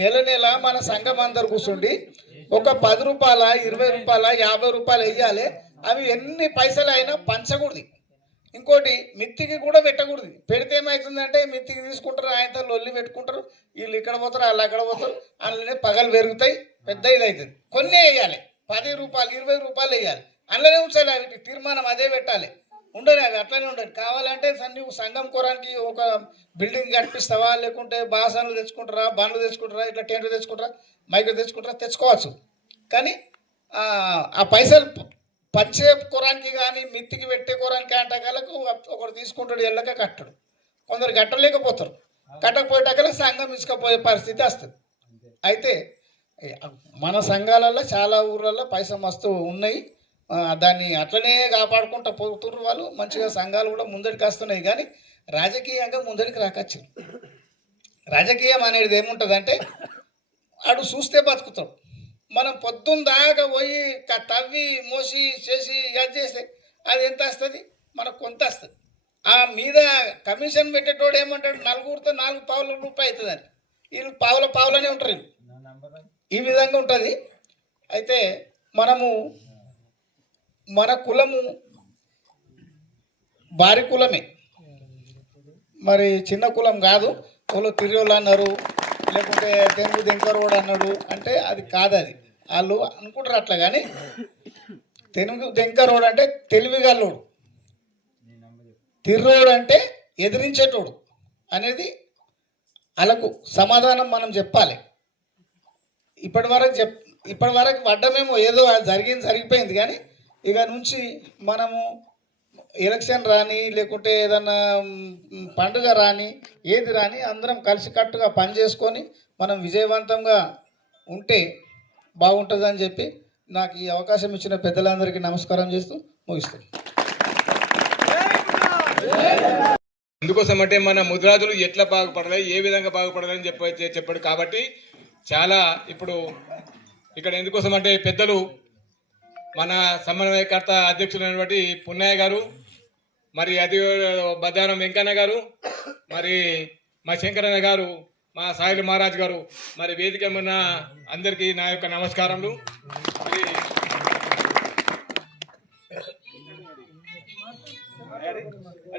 నెల నెల మన సంఘం అందరు కూర్చుండి ఒక 10 రూపాయల 20 రూపాయల 50 రూపాయలు వేయాలి. అవి ఎన్ని పైసలు అయినా పంచకూడదు. ఇంకోటి మిత్తికి కూడా పెట్టకూడదు. పెడితే ఏమవుతుందంటే మిత్తికి తీసుకుంటారు, ఆయనతో లొల్లి పెట్టుకుంటారు, వీళ్ళు ఇక్కడ పోతారు వాళ్ళు అక్కడ పోతారు, అందులోనే పగలు పెరుగుతాయి, పెద్ద ఇది అవుతుంది. కొన్ని వేయాలి, 10 రూపాయలు 20 రూపాయలు వేయాలి, అందులోనే ఉంచాలి. అవి తీర్మానం అదే పెట్టాలి, ఉండదు అవి అట్లనే ఉండదు. కావాలంటే నువ్వు సంఘం కోరానికి ఒక బిల్డింగ్ కట్టిస్తావా, లేకుంటే బాసనలు తెచ్చుకుంటారా, బండ్లు తెచ్చుకుంటారా, ఇట్లా టెంట్లు తెచ్చుకుంటారా, మైకులు తెచ్చుకుంటారా, తెచ్చుకోవచ్చు. కానీ ఆ పైసలు పంచే కోరానికి కానీ మిత్తికి పెట్టే కోరానికి అంటకాలకు ఒకరు తీసుకుంటాడు, ఎల్లక కట్టడు. కొందరు కట్టలేకపోతారు, కట్టకపోయేటకల సంఘం ఇసుకపోయే పరిస్థితి వస్తుంది. అయితే మన సంఘాలలో చాలా ఊర్లలో పైసలు మస్తు ఉన్నాయి, దాన్ని అట్లనే కాపాడుకుంటూ పోతున్నారు వాళ్ళు. మంచిగా సంఘాలు కూడా ముందడికి వస్తున్నాయి. కానీ రాజకీయంగా ముందడికి రాకచ్చు. రాజకీయం అనేది ఏముంటుందంటే ఆడు చూస్తే బతుకుతాడు. మనం పొద్దున్న దాకా పోయి తవ్వి మోసి చేసి అది చేస్తే అది ఎంత వస్తుంది, మనకు కొంత వస్తుంది. ఆ మీద కమిషన్ పెట్టేటోడు ఏమంటాడు, నలుగురితో 4 పావుల రూపాయి అవుతుందని, వీళ్ళు పావులనే ఉంటారు. ఈ విధంగా ఉంటుంది. అయితే మనము మన కులము భారీ కులమే, మరి చిన్న కులం కాదు. వాళ్ళు తిరిగోళ్ళు అన్నారు, లేకుంటే తెంగు దెంకరోడు అన్నాడు అంటే అది కాదు. అది వాళ్ళు అనుకుంటారు అట్లా. కానీ తెనుగు దెంకరోడు అంటే తెలివిగల్లోడు, తిర్రోడు అంటే ఎదిరించేటోడు అనేది వాళ్ళకు సమాధానం మనం చెప్పాలి. ఇప్పటి వరకు పడ్డమేమో ఏదో జరిగిపోయింది. కానీ ఇక నుంచి మనము ఎలక్షన్ రాని, లేకుంటే ఏదన్నా పండుగ రాని, ఏది రాని అందరం కలిసికట్టుగా పని చేసుకొని మనం విజయవంతంగా ఉంటే బాగుంటుందని చెప్పి నాకు ఈ అవకాశం ఇచ్చిన పెద్దలందరికీ నమస్కారం చేస్తూ ముగిస్తాను. ఎందుకోసం అంటే మన ముద్రాజులు ఎట్లా బాగుపడాలి, ఏ విధంగా బాగుపడాలి అని చెప్పాడు. కాబట్టి చాలా ఇప్పుడు ఇక్కడ ఎందుకోసం అంటే పెద్దలు మన సమన్వయకర్త అధ్యక్షులైనటువంటి పున్నయ్య గారు, మరి అది బద్దారం వెంకన్న గారు, మరి మా శంకరన్న గారు, మా సాయిలు మహారాజ్ గారు, మరి వేదిక ఉన్న అందరికీ నా యొక్క నమస్కారములు.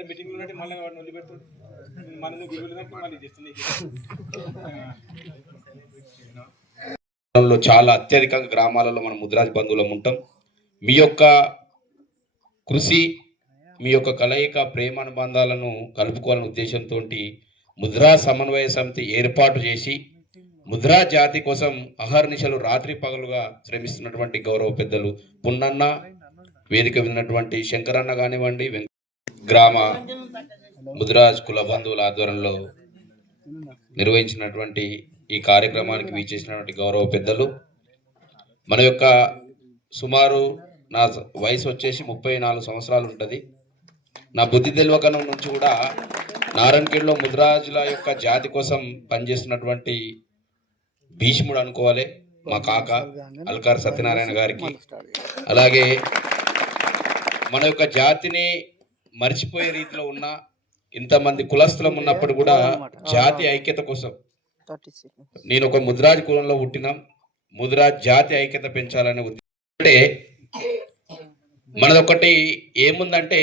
మీటింగ్ మళ్ళీ వదిలిపెడుతుంది మళ్ళీ చేస్తుంది. చాలా అత్యధికంగా గ్రామాలలో మనం ముద్రాజ్ బంధువులం ఉంటాం. మీ యొక్క కృషి, మీ యొక్క కలయిక, ప్రేమానుబంధాలను కలుపుకోవాలనే ఉద్దేశంతో ముద్రా సమన్వయ సమితి ఏర్పాటు చేసి ముద్రా జాతి కోసం అహర్నిశలు రాత్రి పగలుగా శ్రమిస్తున్నటువంటి గౌరవ పెద్దలు పున్నన్న, వేదిక విన్నటువంటి శంకరన్న కానివ్వండి, గ్రామ ముద్రాజ్ కుల బంధువుల ఆధ్వర్యంలో నిర్వహించినటువంటి ఈ కార్యక్రమానికి వీచేసినటువంటి గౌరవ పెద్దలు, మన యొక్క సుమారు నా వయసు వచ్చేసి 34 సంవత్సరాలు ఉంటుంది. నా బుద్ధి తెలివకనం నుంచి కూడా నారాయణఖేడ్లో ముద్రాజుల యొక్క జాతి కోసం పనిచేస్తున్నటువంటి భీష్ముడు అనుకోవాలి. మా కాక అల్కార్ సత్యనారాయణ గారికి, అలాగే మన యొక్క జాతిని మర్చిపోయే రీతిలో ఉన్న ఇంతమంది కులస్తులం ఉన్నప్పుడు కూడా జాతి ఐక్యత కోసం నేను ఒక ముదిరాజ్ కులంలో పుట్టినాం. ముదిరాజ్ జాతి ఐక్యత పెంచాలనే అంటే మనదొకటి ఏముందంటే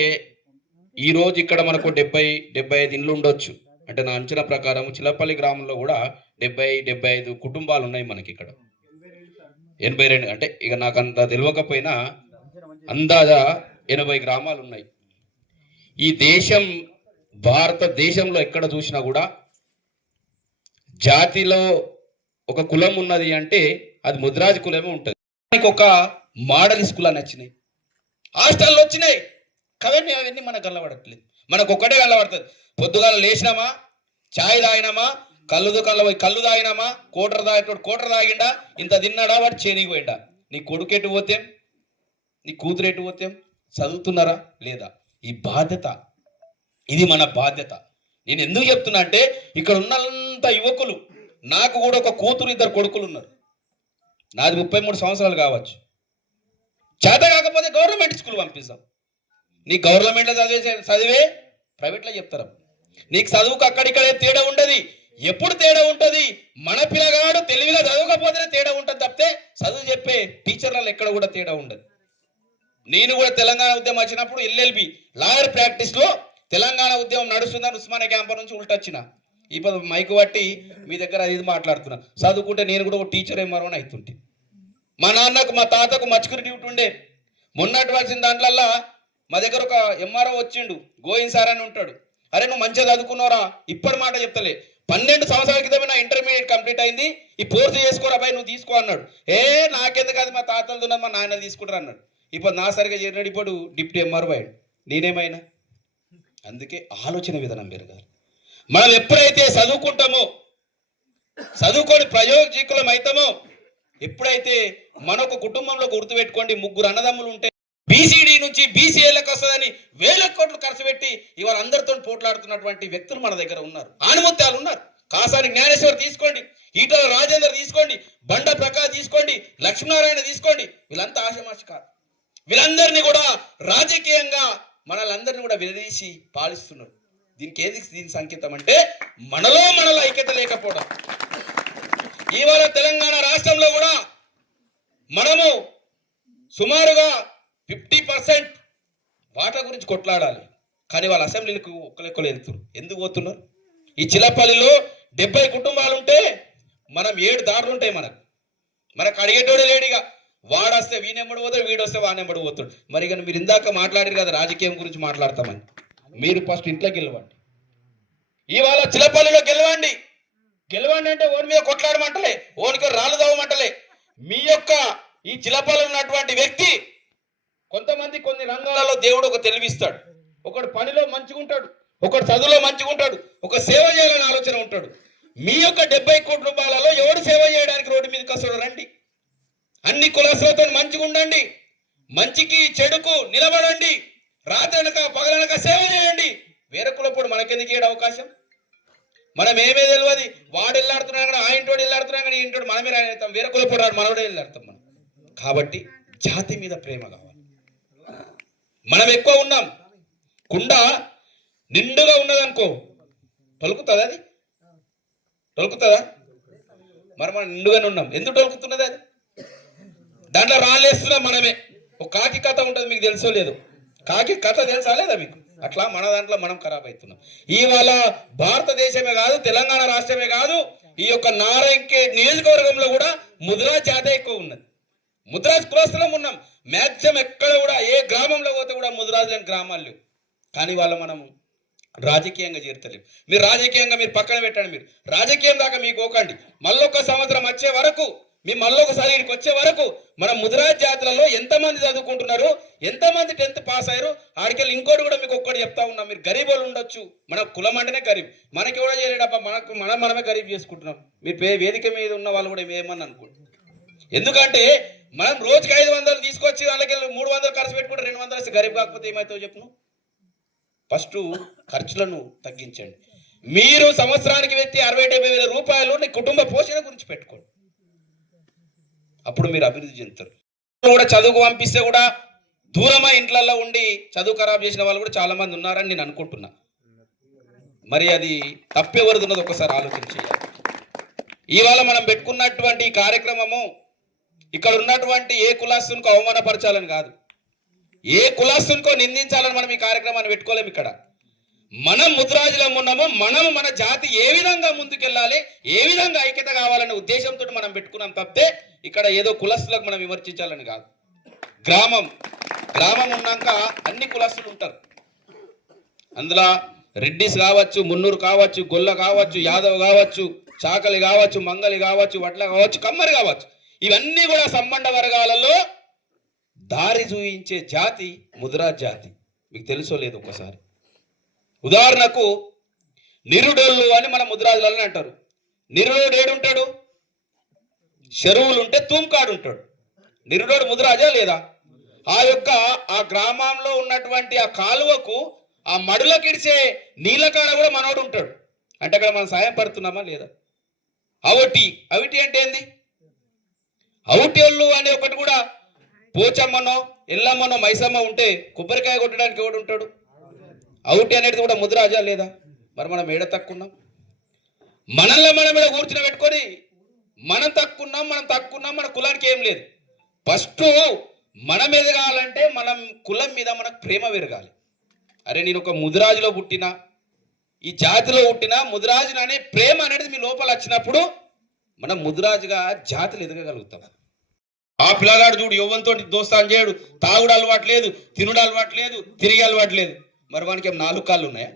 ఈరోజు ఇక్కడ మనకు 70-75 ఇండ్లు ఉండొచ్చు. అంటే నా అంచనా ప్రకారం చిలపల్లి గ్రామంలో కూడా 70-75 కుటుంబాలు ఉన్నాయి మనకి ఇక్కడ. 82 అంటే ఇక నాకు అంత తెలియకపోయినా అందాజా 80 గ్రామాలు ఉన్నాయి. ఈ దేశం భారతదేశంలో ఎక్కడ చూసినా కూడా జాతిలో ఒక కులం ఉన్నది అంటే అది ముదిరాజ్ కులమే ఉంటుంది. ఒక మోడల్ స్కూల్ అని వచ్చినాయి, హాస్టల్లో వచ్చినాయి, కవన్నీ అవన్నీ మనకు కళ్ళబడట్లేదు. మనకు ఒక్కటే కళ్ళబడుతుంది. పొద్దుగాల లేచినామా, ఛాయ్ తాగినామా, కళ్ళు దుకాణంలో పోయి కళ్ళు తాగినామా, కోటర్ తాగిండా, ఇంత తిన్నాడా, వాడు చేనికి పోయిండా, నీ కొడుకు ఎటు పోతేం, నీ కూతురు ఎటు పోతేం, చదువుతున్నారా లేదా? ఈ బాధ్యత, ఇది మన బాధ్యత. నేను ఎందుకు చెప్తున్నా అంటే ఇక్కడ ఉన్నంత యువకులు, నాకు కూడా ఒక కూతురు 2 కొడుకులు ఉన్నారు. నాది 33 సంవత్సరాలు కావచ్చు. చేత కాకపోతే గవర్నమెంట్ స్కూల్ పంపిస్తాం. నీ గవర్నమెంట్లో చదివే ప్రైవేట్లో చెప్తారు. నీకు చదువుకు అక్కడిక్కడే తేడా ఉండదు. ఎప్పుడు తేడా ఉంటుంది? మన పిల్లగాడు తెలివిగా చదవకపోతేనే తేడా ఉంటుంది తప్పితే చదువు చెప్పే టీచర్లలో ఎక్కడ కూడా తేడా ఉండదు. నేను కూడా తెలంగాణ ఉద్యమం వచ్చినప్పుడు ఎల్ఎల్బి లాయర్ ప్రాక్టీస్లో తెలంగాణ ఉద్యమం నడుస్తుందని ఉస్మానియా క్యాంపస్ నుంచి ఉల్టొచ్చిన. ఇప్పుడు మైకు బట్టి మీ దగ్గర అది మాట్లాడుతున్నా. చదువుకుంటే నేను కూడా ఒక టీచర్ ఏమారో అని అవుతుంటే. మా నాన్నకు మా తాతకు మచ్చుకుని డ్యూటీ ఉండే. మొన్నటి వచ్చిన దాంట్లల్లా మా దగ్గర ఒక ఎంఆర్ఓ వచ్చిండు, గోయిన్ సార్ అని ఉంటాడు. అరే నువ్వు మంచిగా చదువుకున్నారా? ఇప్పటి మాట చెప్తలే, 12 సంవత్సరాల క్రితమే నా ఇంటర్మీడియట్ కంప్లీట్ అయింది, ఈ పూర్తి చేసుకోరా అబ్బాయి, నువ్వు తీసుకో అన్నాడు. నాకెందుకు, అది మా తాతలతో మా నాన్నలు తీసుకుంటారు అన్నాడు. ఇప్పుడు నా సరిగా చేరినాడు, ఇప్పుడు డిప్యూటీ ఎంఆర్ఓ అయ్యాడు. నేనేమైనా? అందుకే ఆలోచన విధానం పెరగాలి. మనం ఎప్పుడైతే చదువుకుంటామో, చదువుకొని ప్రయోజకులం అవుతామో, ఎప్పుడైతే మనొక కుటుంబంలో గుర్తుపెట్టుకోండి, 3 అన్నదమ్ములు ఉంటే బీసీడీ నుంచి బీసీఏలకు వస్తుందని వేల కోట్లు ఖర్చు పెట్టి ఇవాళ అందరితో పోట్లాడుతున్నటువంటి వ్యక్తులు మన దగ్గర ఉన్నారు. ఆనుమత్యాలు ఉన్నారు. కాసాని జ్ఞానేశ్వర్ తీసుకోండి, ఈటల రాజేందర్ తీసుకోండి, బండ ప్రకాష్ తీసుకోండి, లక్ష్మీనారాయణ తీసుకోండి, వీళ్ళంతా ఆశమాష కాదు. వీళ్ళందరినీ కూడా రాజకీయంగా మనల్ని కూడా విడదీసి పాలిస్తున్నారు. దీని సంకేతం అంటే మనలో ఐక్యత లేకపోవడం. ఇవాళ తెలంగాణ రాష్ట్రంలో కూడా మనము సుమారుగా 50% వాటా గురించి కొట్లాడాలి. కానీ వాళ్ళ అసెంబ్లీలకు ఒక్కలెక్కలు వెళ్తున్నారు. ఎందుకు పోతున్నారు? ఈ చిలపల్లిలో 70 కుటుంబాలు ఉంటే మనం 7 దారులు ఉంటాయి. మనకు అడిగేటోడే లేడిగా. వాడొస్తే వీనెంబడి పోతాడు, వీడొస్తే వానెంబడి పోతాడు. మరి కానీ మీరు ఇందాక మాట్లాడారు కదా రాజకీయం గురించి మాట్లాడతామని. మీరు ఫస్ట్ ఇంట్లో గెలవండి. ఇవాళ చిలపల్లిలో గెలవండి అంటే ఓని మీద కొట్లాడమంటలే, ఓనికి రాళ్ళు దావమంటలే. మీ యొక్క ఈ చిలపల్లి ఉన్నటువంటి వ్యక్తి కొంతమంది కొన్ని రంగాలలో దేవుడు ఒక తెలివిస్తాడు. ఒకడు పనిలో మంచిగా ఉంటాడు, ఒకడు చదువులో మంచిగా ఉంటాడు, ఒక సేవ చేయాలని ఆలోచన ఉంటాడు. మీ యొక్క 70 కుటుంబాలలో ఎవడు సేవ చేయడానికి రోడ్డు మీదకి వస్తాడు? రండి. అన్ని కులస్తులతో మంచిగా ఉండండి, మంచికి చెడుకు నిలబడండి, రాత్రనక పగలనక సేవ చేయండి. వేరే కులపోడు మనకెందుకు ఏడు అవకాశం? మనం ఏమే తెలియదు. వాడు వెళ్ళాడుతున్నాం కానీ, ఆ ఇంటోడు వెళ్ళాడుతున్నాం కానీ, ఇంటోడు మనమే రాడతాం, వేరే కులపోడు రాడు, మనోడే వెళ్ళాడతాం మనం. కాబట్టి జాతి మీద ప్రేమ కావాలి. మనం ఎక్కువ ఉన్నాం. కుండ నిండుగా ఉన్నదనుకో తొలుకుతుందా? అది తొలుకుతుందా? మరి మనం నిండుగానే ఉన్నాం. ఎందుకు తొలుకుతున్నది? అది దాంట్లో రాళ్ళేస్తున్నాం మనమే. ఒక కాకి కథ ఉంటుంది, మీకు తెలుసో లేదు? కాకి కథ తెలుసా లేదా మీకు? అట్లా మన దాంట్లో మనం ఖరాబ్ అవుతున్నాం. ఇవాళ భారతదేశమే కాదు, తెలంగాణ రాష్ట్రమే కాదు, ఈ యొక్క నారాయణకే నియోజకవర్గంలో కూడా ముదిరాజ్ జాతి ఎక్కువ ఉన్నది. ముదిరాజ్ కులస్థలం ఉన్నాం. మ్యాక్సిమం ఎక్కడ కూడా ఏ గ్రామంలో పోతే కూడా ముదిరాజు లేని గ్రామాలు లేవు. కానీ వాళ్ళ మనం రాజకీయంగా చేరుతలేము. మీరు రాజకీయంగా మీరు పక్కన పెట్టండి. మీరు రాజకీయం దాకా మీకు పోకండి. మళ్ళొక సంవత్సరం వచ్చే వరకు, మీ మళ్ళొకసారి ఇక్కడికి వచ్చే వరకు మన ముదిరాజ్ జాతులలో ఎంతమంది చదువుకుంటున్నారు, ఎంతమంది 10th పాస్ అయ్యారు, ఆడికెళ్ళి ఇంకోటి కూడా మీకు ఒక్కటి చెప్తా ఉన్నాం. మీరు గరీబులు ఉండొచ్చు, మన కులం అంటేనే గరీబ్. మనకి కూడా చేయలేడప్ప, మనమే గరీబ్ చేసుకుంటున్నాం. మీరు వేదిక మీద ఉన్న వాళ్ళు కూడా ఏమని అనుకోండి. ఎందుకంటే మనం రోజుకి 500 తీసుకొచ్చి వాళ్ళకెళ్ళి 300 ఖర్చు పెట్టుకుంటే 200 వస్తే గరీబ్ కాకపోతే ఏమవుతావు చెప్పు? ఫస్ట్ ఖర్చులను తగ్గించండి. మీరు సంవత్సరానికి పెట్టి 60-70 వేల రూపాయలు నీ కుటుంబ పోషణ గురించి పెట్టుకోండి. అప్పుడు మీరు అభివృద్ధి చెందుతారు. కూడా చదువుకు పంపిస్తే కూడా దూరమై ఇంట్లల్లో ఉండి చదువు ఖరాబ్ చేసిన వాళ్ళు కూడా చాలా మంది ఉన్నారని నేను అనుకుంటున్నా. మరి అది తప్పెవరిది ఉన్నది ఒకసారి ఆలోచన చేయాలి. ఇవాళ మనం పెట్టుకున్నటువంటి కార్యక్రమము ఇక్కడ ఉన్నటువంటి ఏ కులాస్తునికో అవమానపరచాలని కాదు, ఏ కులాస్తునికో నిందించాలని మనం ఈ కార్యక్రమాన్ని పెట్టుకోలేము. ఇక్కడ మనం ముద్రాజులం ఉన్నాము, మనము మన జాతి ఏ విధంగా ముందుకెళ్ళాలి, ఏ విధంగా ఐక్యత కావాలనే ఉద్దేశంతో మనం పెట్టుకున్నాం తప్పితే ఇక్కడ ఏదో కులస్తులకు మనం విమర్శించాలని కాదు. గ్రామం ఉన్నాక అన్ని కులస్తులు ఉంటారు. అందులో రెడ్డిస్ కావచ్చు, మున్నూరు కావచ్చు, గొల్ల కావచ్చు, యాదవ్ కావచ్చు, చాకలి కావచ్చు, మంగలి కావచ్చు, వడ్ల కావచ్చు, కమ్మరి కావచ్చు, ఇవన్నీ కూడా సంబంధ వర్గాలలో దారి చూయించే జాతి ముద్రాజ్ జాతి. మీకు తెలుసో లేదు ఒకసారి. ఉదాహరణకు నిరుడోళ్ళు అని మన ముద్రాజులని అంటారు. నిరుడోడు ఏడుంటాడు? చెరువులు ఉంటే తూంకాడు ఉంటాడు. నిరుడోడు ముద్రాజా లేదా? ఆ గ్రామంలో ఉన్నటువంటి ఆ కాలువకు ఆ మడులకిడిచే నీళ్ళకాడ కూడా మనోడు ఉంటాడు. అంటే అక్కడ మనం సాయం పడుతున్నామా లేదా? అవిటి అంటే ఏంది? అవుటోళ్ళు అనే ఒకటి కూడా పోచమ్మనో ఎల్లమ్మనో మైసమ్మ ఉంటే కొబ్బరికాయ కొట్టడానికి ఎవడు ఉంటాడు? అవుటి అనేది కూడా ముద్రాజా లేదా? మరి మనం ఏడ తక్కున్నాం? మనల్ని మనం మీద కూర్చుని పెట్టుకొని మనం తక్కున్నాం మన కులానికి ఏం లేదు. ఫస్ట్ మనం ఎదగాలంటే మనం కులం మీద మనకు ప్రేమ పెరగాలి. అరే నేను ఒక ముదిరాజులో పుట్టినా, ఈ జాతిలో పుట్టినా, ముదిరాజుని అనే ప్రేమ అనేది మీ లోపల వచ్చినప్పుడు మనం ముదిరాజుగా జాతులు ఎదగగలుగుతాం. ఆ పిల్లగాడు చూడు యవ్వంతో దోస్తాను చేయడు, తాగుడు అలవాటు లేదు, తినుడు అలవాటు లేదు, తిరిగి అలవాటు లేదు. మరి వానికి ఏం 4 కాళ్ళు ఉన్నాయా?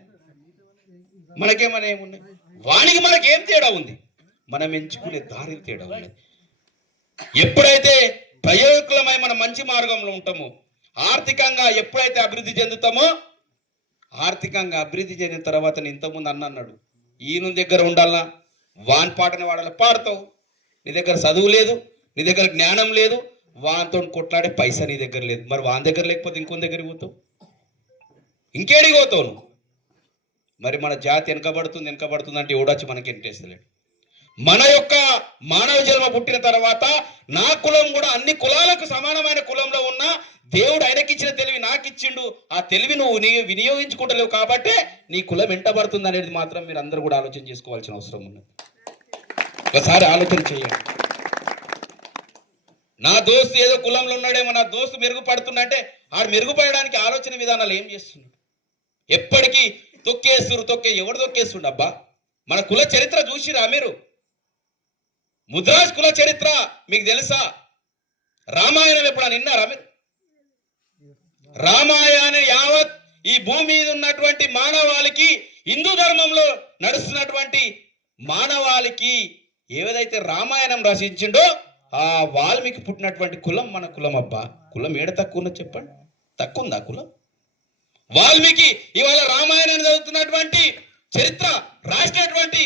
మనకేమైనా ఏమున్నాయి? వానికి మనకేం తేడా ఉంది? మనం ఎంచుకునే దారి తేడా ఉన్నది. ఎప్పుడైతే ప్రయోజకులమై మనం మంచి మార్గంలో ఉంటామో, ఆర్థికంగా ఎప్పుడైతే అభివృద్ధి చెందుతామో, ఆర్థికంగా అభివృద్ధి చెందిన తర్వాత ఇంతకుముందు అన్నాడు, ఈయన దగ్గర ఉండాలన్నా వాన్ పాటని వాడాలి, పాడతావు. నీ దగ్గర చదువు లేదు, నీ దగ్గర జ్ఞానం లేదు, వానితో కొట్లాడే పైసా నీ దగ్గర లేదు. మరి వాని దగ్గర లేకపోతే ఇంకొక దగ్గరికి పోతావు, ఇంకేడికి పోతావు నువ్వు? మరి మన జాతి వెనకబడుతుంది అంటే ఎవడొచ్చి మనకి ఎంటేస్తలేడు. మన యొక్క మానవ జన్మ పుట్టిన తర్వాత నా కులం కూడా అన్ని కులాలకు సమానమైన కులంలో ఉన్న దేవుడు ఆయనకిచ్చిన తెలివి నాకు ఇచ్చిండు. ఆ తెలివి నువ్వు వినియోగించుకుంటలేవు కాబట్టి నీ కులం వెంటబడుతుంది అనేది మాత్రం మీరు అందరూ కూడా ఆలోచన చేసుకోవాల్సిన అవసరం ఉన్నది. ఒకసారి ఆలోచన చేయండి. నా దోస్తు ఏదో కులంలో ఉన్నాడేమో, నా దోస్తు మెరుగుపడుతుందంటే ఆడు మెరుగుపడడానికి ఆలోచన విధానాలు ఏం చేస్తున్నాడు? ఎప్పటికీ ఎవడు తొక్కేస్తుండ అబ్బా? మన కుల చరిత్ర చూసిరా మీరు? ముద్రాజ్ కుల చరిత్ర మీకు తెలుసా? రామాయణం ఎప్పుడు విన్నారా మీరు? రామాయణం యావత్ ఈ భూమి మీద ఉన్నటువంటి మానవాళికి, హిందూ ధర్మంలో నడుస్తున్నటువంటి మానవాళికి ఏదైతే రామాయణం రచించిండో ఆ వాల్మీకి పుట్టినటువంటి కులం మన కులం అబ్బా. కులం ఏడ తక్కువ ఉన్నది చెప్పండి? తక్కువ ఉందా కులం? వాల్మీకి ఇవాళ రామాయణాన్ని చదువుతున్నటువంటి చరిత్ర రాసినటువంటి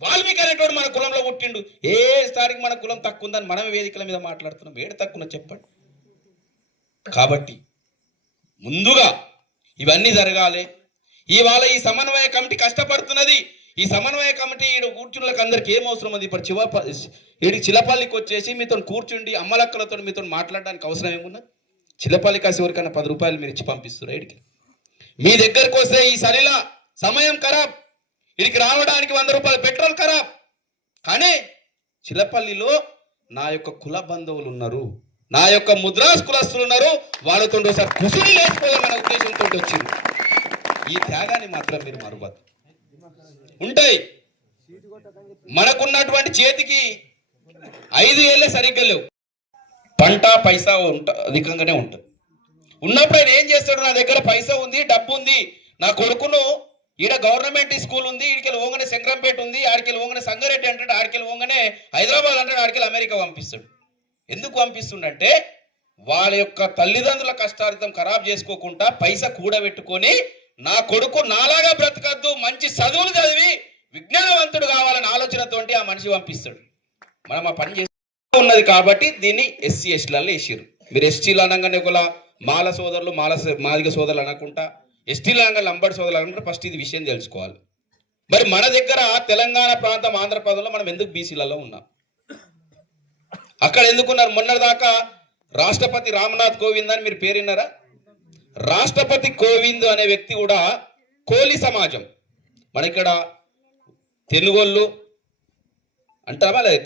వాల్మీకి అనేటువంటి మన కులంలో పుట్టిండు. ఏ స్థాయికి మన కులం తక్కువ ఉందని మనమే వేదికల మీద మాట్లాడుతున్నాం. ఏడ తక్కువ చెప్పండి? కాబట్టి ముందుగా ఇవన్నీ జరగాలి. ఇవాళ ఈ సమన్వయ కమిటీ కష్టపడుతున్నది. ఈ సమన్వయ కమిటీ కూర్చున్నలకు అందరికి ఏం అవసరం ఉంది? ఇప్పుడు చిలపల్లికి వచ్చేసి మీతో కూర్చుండి అమ్మలక్కలతో మీతో మాట్లాడడానికి అవసరం ఏమున్నది? చిలపల్లి కాసి ఎవరికైనా 10 రూపాయలు మీరు ఇచ్చి పంపిస్తారు ఇడికి. మీ దగ్గరకు వస్తే ఈ సలిలా సమయం ఖరాబ్, ఇడికి రావడానికి 100 రూపాయలు పెట్రోల్ ఖరాబ్. కానీ చిలపల్లిలో నా యొక్క కుల బంధువులు ఉన్నారు, నా యొక్క ముద్రాస్ కులస్తులు ఉన్నారు, వాళ్ళతో ఒకసారి కుసుని లేచిపోదామనే ఉద్దేశంతో వచ్చింది. ఈ త్యాగాన్ని మాత్రం మీరు మరువద్దు. ఉంటాయి మనకున్నటువంటి చేతికి 5 ఏళ్ళే సరిగ్గా లేవు, పంట పైసా అధికంగానే ఉంటుంది. ఉన్నప్పుడు ఆయన ఏం చేస్తాడు? నా దగ్గర పైసా ఉంది, డబ్బు ఉంది, నా కొడుకును ఈడ గవర్నమెంట్ స్కూల్ ఉంది, ఈడికి ఓంగనే శంకరంపేట ఉంది, ఆడికి ఓంగనే సంగారెడ్డి అంటాడు, ఆడికి ఓంగనే హైదరాబాద్ అంటాడు, ఆడికి అమెరికా పంపిస్తాడు. ఎందుకు పంపిస్తుండంటే వాళ్ళ యొక్క తల్లిదండ్రుల కష్టార్జితం ఖరాబ్ చేసుకోకుండా పైసా కూడబెట్టుకొని నా కొడుకు నాలాగా బ్రతకద్దు, మంచి చదువులు చదివి విజ్ఞానవంతుడు కావాలని ఆలోచనతోటి ఆ మనిషి పంపిస్తాడు. మనం ఆ పని చేస్తూ ఉన్నది కాబట్టి దీన్ని SC STలలో వేసారు. మీరు STలు అనగానే ఒకలా మాల సోదరులు మాదిగ సోదరులు అనకుండా STలు అనగా లంబడి సోదరులు అనుకుంటే ఫస్ట్ ఇది విషయం తెలుసుకోవాలి. మరి మన దగ్గర తెలంగాణ ప్రాంతం ఆంధ్రప్రదేశ్లో మనం ఎందుకు BCలలో ఉన్నాం? అక్కడ ఎందుకున్నారు? మొన్నటిదాకా రాష్ట్రపతి రామ్నాథ్ కోవింద్ అని మీరు పేరున్నారా? రాష్ట్రపతి కోవింద్ అనే వ్యక్తి కూడా కోలి సమాజం. మన ఇక్కడ తెనుగోళ్ళు అంటారా లేదా?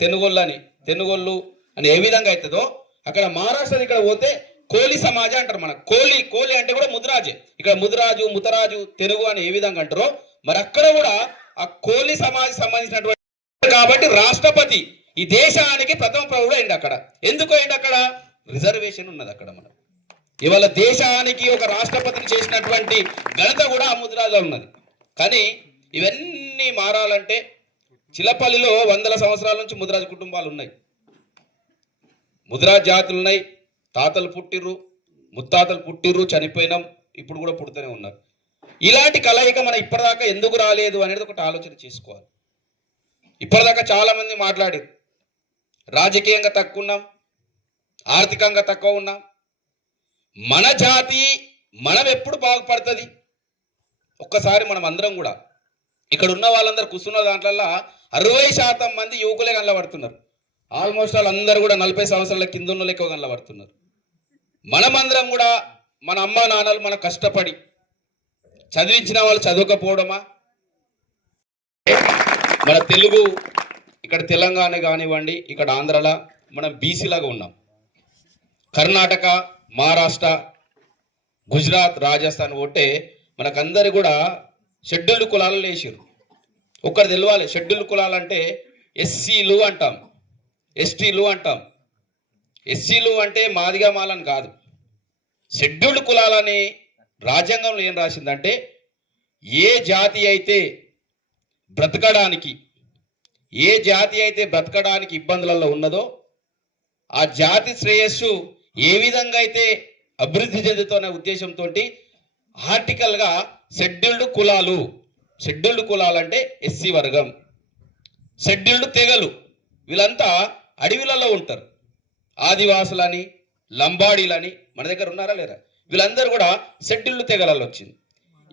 తెనుగోళ్ళు అని ఏ విధంగా అవుతుందో అక్కడ మహారాష్ట్ర ఇక్కడ పోతే కోలి సమాజం అంటారు. మన కోలి అంటే కూడా ముదిరాజే. ఇక్కడ ముదిరాజు, ముతరాజు, తెనుగు అని ఏ విధంగా అంటారో మరి అక్కడ కూడా ఆ కోలి సమాజం సంబంధించినటువంటి కాబట్టి రాష్ట్రపతి ఈ దేశానికి ప్రథమ పౌరుడు అయింది అక్కడ. ఎందుకు అయింది అక్కడ? రిజర్వేషన్ ఉన్నది అక్కడ. మనం ఇవాళ దేశానికి ఒక రాష్ట్రపతిని చేసినటువంటి ఘనత కూడా ఆ ముదిరాజులో ఉన్నది. కానీ ఇవన్నీ మారాలంటే చిలపల్లిలో వందల సంవత్సరాల నుంచి ముదిరాజు కుటుంబాలు ఉన్నాయి, ముదిరాజు జాతులు ఉన్నాయి. తాతలు పుట్టిర్రు, ముత్తాతలు పుట్టిర్రు, చనిపోయినాం, ఇప్పుడు కూడా పుడుతూనే ఉన్నారు. ఇలాంటి కలయిక మనం ఇప్పటిదాకా ఎందుకు రాలేదు అనేది ఒకటి ఆలోచన చేసుకోవాలి. ఇప్పటిదాకా చాలా మంది మాట్లాడారు, రాజకీయంగా తక్కువ ఉన్నాం, ఆర్థికంగా తక్కువ ఉన్నాం. మన జాతి మనం ఎప్పుడు బాగుపడుతుంది? ఒక్కసారి మనం అందరం కూడా ఇక్కడ ఉన్న వాళ్ళందరూ కూర్చున్న దాంట్లో 60% మంది యువకులే కనబడుతున్నారు. ఆల్మోస్ట్ వాళ్ళందరూ కూడా 40 సంవత్సరాల కింద ఉన్న ఎక్కువ కనబడుతున్నారు. మనమందరం కూడా మన అమ్మ నాన్నలు మన కష్టపడి చదివించిన వాళ్ళు చదవకపోవడమా? మన తెలుగు ఇక్కడ తెలంగాణ కానివ్వండి, ఇక్కడ ఆంధ్రలో మనం బీసీలాగా ఉన్నాం. కర్ణాటక, మహారాష్ట్ర, గుజరాత్, రాజస్థాన్ పోతే మనకందరు కూడా షెడ్యూల్డ్ కులాలలో వేసారు. ఒక్కరు తెలవాలి, షెడ్యూల్డ్ కులాలు అంటే ఎస్సీలు అంటాం, ఎస్టీలు అంటాం. ఎస్సీలు అంటే మాదిగా మాలని కాదు. షెడ్యూల్డ్ కులాలని రాజ్యాంగంలో ఏం రాసిందంటే ఏ జాతి అయితే బ్రతకడానికి ఇబ్బందులలో ఉన్నదో ఆ జాతి శ్రేయస్సు ఏ విధంగా అయితే అభివృద్ధి చెందుతున్న ఉద్దేశంతో ఆర్టికల్గా షెడ్యూల్డ్ కులాలు అంటే ఎస్సీ వర్గం, షెడ్యూల్డ్ తెగలు వీళ్ళంతా అడవిలలో ఉంటారు. ఆదివాసులని, లంబాడీలని మన దగ్గర ఉన్నారా లేరా? వీళ్ళందరూ కూడా షెడ్యూల్డ్ తెగలలో వచ్చింది.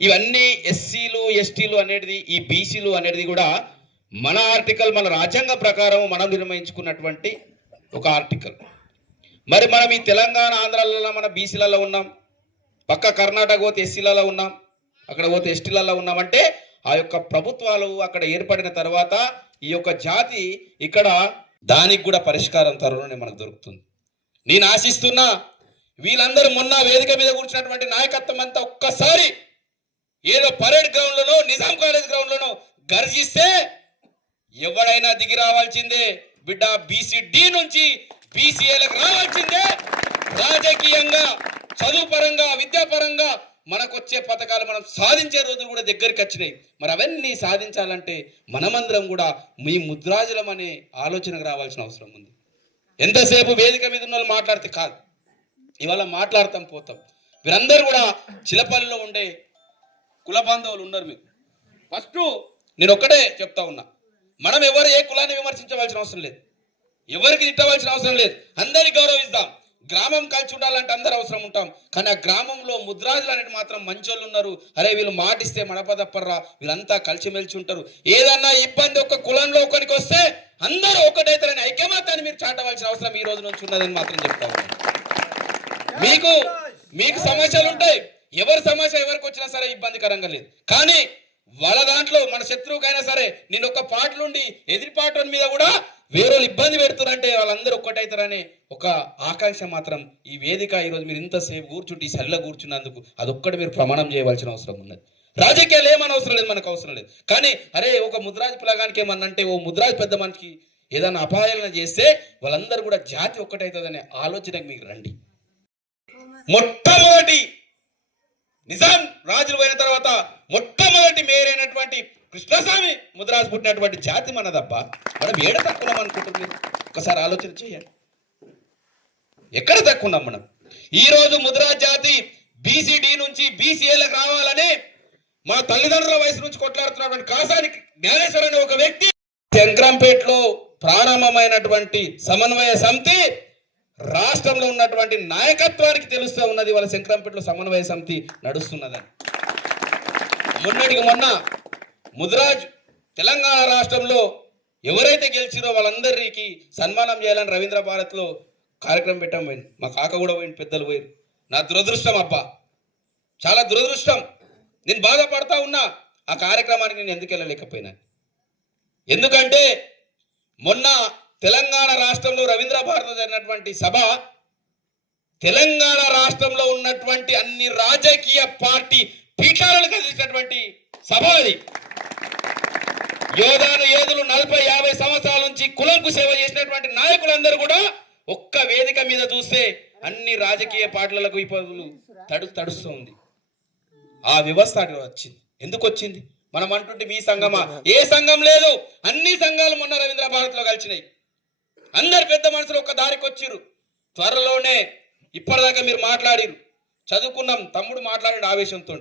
ఇవన్నీ ఎస్సీలు, ఎస్టీలు అనేది, ఈ బీసీలు అనేది కూడా మన ఆర్టికల్, మన రాజ్యాంగ ప్రకారం మనం నిర్ణయించుకున్నటువంటి ఒక ఆర్టికల్. మరి మనం ఈ తెలంగాణ, ఆంధ్రాలలో మన బీసీలలో ఉన్నాం, పక్క కర్ణాటక పోతే ఎస్సీలలో ఉన్నాం, అక్కడ పోతే ఎస్టీలలో ఉన్నామంటే ఆ యొక్క ప్రభుత్వాలు అక్కడ ఏర్పడిన తర్వాత ఈ యొక్క జాతి ఇక్కడ దానికి కూడా పరిష్కారం త్వరలోనే మనకు దొరుకుతుంది. నేను ఆశిస్తున్నా వీళ్ళందరూ మొన్న వేదిక మీద కూర్చున్నటువంటి నాయకత్వం అంతా ఒక్కసారి ఏదో పరేడ్ గ్రౌండ్లోనో, నిజాం కాలేజ్ గ్రౌండ్లోనో గర్జిస్తే ఎవడైనా దిగి రావాల్సిందే బిడ్డ. బీసీడీ నుంచి బీసీఏలకు రావాల్సిందే. రాజకీయంగా, చదువు పరంగా, విద్యాపరంగా మనకు వచ్చే పథకాలు మనం సాధించే రోజులు కూడా దగ్గరికి వచ్చినాయి. మరి అవన్నీ సాధించాలంటే మనమందరం కూడా మీ ముద్రాజులం అనే ఆలోచనకు రావాల్సిన అవసరం ఉంది. ఎంతసేపు వేదిక మీద ఉన్న వాళ్ళు మాట్లాడితే కాదు, ఇవాళ మాట్లాడతాం పోతాం. వీరందరూ కూడా చిలపల్లిలో ఉండే కుల బాంధవులు ఉన్నారు. మీరు ఫస్ట్ నేను ఒక్కటే చెప్తా ఉన్నా, మనం ఎవరు ఏ కులాన్ని విమర్శించవలసిన అవసరం లేదు, ఎవరికి తిట్టవలసిన అవసరం లేదు. అందరినీ గౌరవిస్తాం. గ్రామం కలిసి ఉండాలంటే అందరూ అవసరం ఉంటాం. కానీ ఆ గ్రామంలో ముద్రాజులు అనేది మాత్రం మంచోళ్ళు ఉన్నారు. అరే వీళ్ళు మాటిస్తే మడపదప్పర్రా, వీళ్ళంతా కలిసిమెలిసి ఉంటారు. ఏదన్నా ఇబ్బంది ఒక కులంలో ఒకరికి వస్తే అందరూ ఒకటైతారని ఐక్యమత్యాన్ని మీరు చాటవలసిన అవసరం ఈ రోజు నుంచి ఉన్నదని మాత్రం చెప్తా ఉన్నాను. మీకు సమస్యలు ఉంటాయి, ఎవరి సమస్య ఎవరికి వచ్చినా సరే ఇబ్బందికరంగా లేదు. కానీ వాళ్ళ దాంట్లో మన శత్రువుకైనా సరే నేను ఒక పాట నుండి ఎదిరి పాట మీద కూడా వేరే ఇబ్బంది పెడుతున్నారంటే వాళ్ళందరూ ఒక్కటైతారనే ఒక ఆకాంక్ష మాత్రం ఈ వేదిక ఈరోజు మీరు ఇంతసేపు కూర్చుంటే ఈ సల్ల కూర్చున్నందుకు అదొక్కటి మీరు ప్రమాణం చేయవలసిన అవసరం ఉన్నది. రాజకీయాలు ఏమని అవసరం లేదు, మనకు అవసరం లేదు. కానీ అరే ఒక ముద్రాజు పిల్లగానికి ఏమన్నా అంటే ఓ ముద్రాజు పెద్ద మనిషికి ఏదైనా అపాయాలన చేస్తే వాళ్ళందరూ కూడా జాతి ఒక్కటైతుందనే ఆలోచనకు మీకు రండి. మొట్టమొదటి నిజాం రాజులు పోయిన తర్వాత మొట్టమొదటి మేరైనటువంటి కృష్ణస్వామి ముద్రాజు పుట్టినటువంటి జాతి మనదప్ప. మనం ఏడ తక్కున్నాం అనుకుంటున్నాం? ఒకసారి ఆలోచన చేయండి, ఎక్కడ తక్కున్నాం మనం? ఈ రోజు ముద్రాజు జాతి బీసీడీ నుంచి బీసీఏలకు రావాలని మా తల్లిదండ్రుల వయసు నుంచి కొట్లాడుతున్నటువంటి కాసాని జ్ఞానేశ్వర్ అనే ఒక వ్యక్తి శంకరంపేటలో ప్రారంభమైనటువంటి సమన్వయ సమితి రాష్ట్రంలో ఉన్నటువంటి నాయకత్వానికి తెలుస్తూ ఉన్నది వాళ్ళ శంకరంపేటలో సమన్వయ సమితి నడుస్తున్నదని. మొన్నటికి మొన్న ముదిరాజ్ తెలంగాణ రాష్ట్రంలో ఎవరైతే గెలిచిరో వాళ్ళందరికీ సన్మానం చేయాలని రవీంద్ర భారత్లో కార్యక్రమం పెట్టాం. పోయింది మా కాక కూడా పోయింది, పెద్దలు పోయి. నా దురదృష్టం అబ్బా, చాలా దురదృష్టం. నేను బాధపడతా ఉన్నా. ఆ కార్యక్రమానికి నేను ఎందుకు వెళ్ళలేకపోయినా? ఎందుకంటే మొన్న తెలంగాణ రాష్ట్రంలో రవీంద్ర భారత్లో జరిగినటువంటి సభ తెలంగాణ రాష్ట్రంలో ఉన్నటువంటి అన్ని రాజకీయ పార్టీ పీఠాలను కలిసినటువంటి సభ అది. యోధాను ఏదులు 40-50 సంవత్సరాల నుంచి కులంకు సేవ చేసినటువంటి నాయకులందరూ కూడా ఒక్క వేదిక మీద చూస్తే అన్ని రాజకీయ పార్టీలకు విపదులు తడుస్తుంది. ఆ వ్యవస్థ వచ్చింది. ఎందుకు వచ్చింది? మనం అంటుంటే మీ సంఘమా? ఏ సంఘం లేదు. అన్ని సంఘాలు మొన్న రవీంద్ర భారత్లో కలిసినాయి. అందరు పెద్ద మనుషులు ఒక్క దారికి వచ్చిర్రు. త్వరలోనే ఇప్పటిదాకా మీరు మాట్లాడిరు, చదువుకున్నాం, తమ్ముడు మాట్లాడిన ఆవేశంతో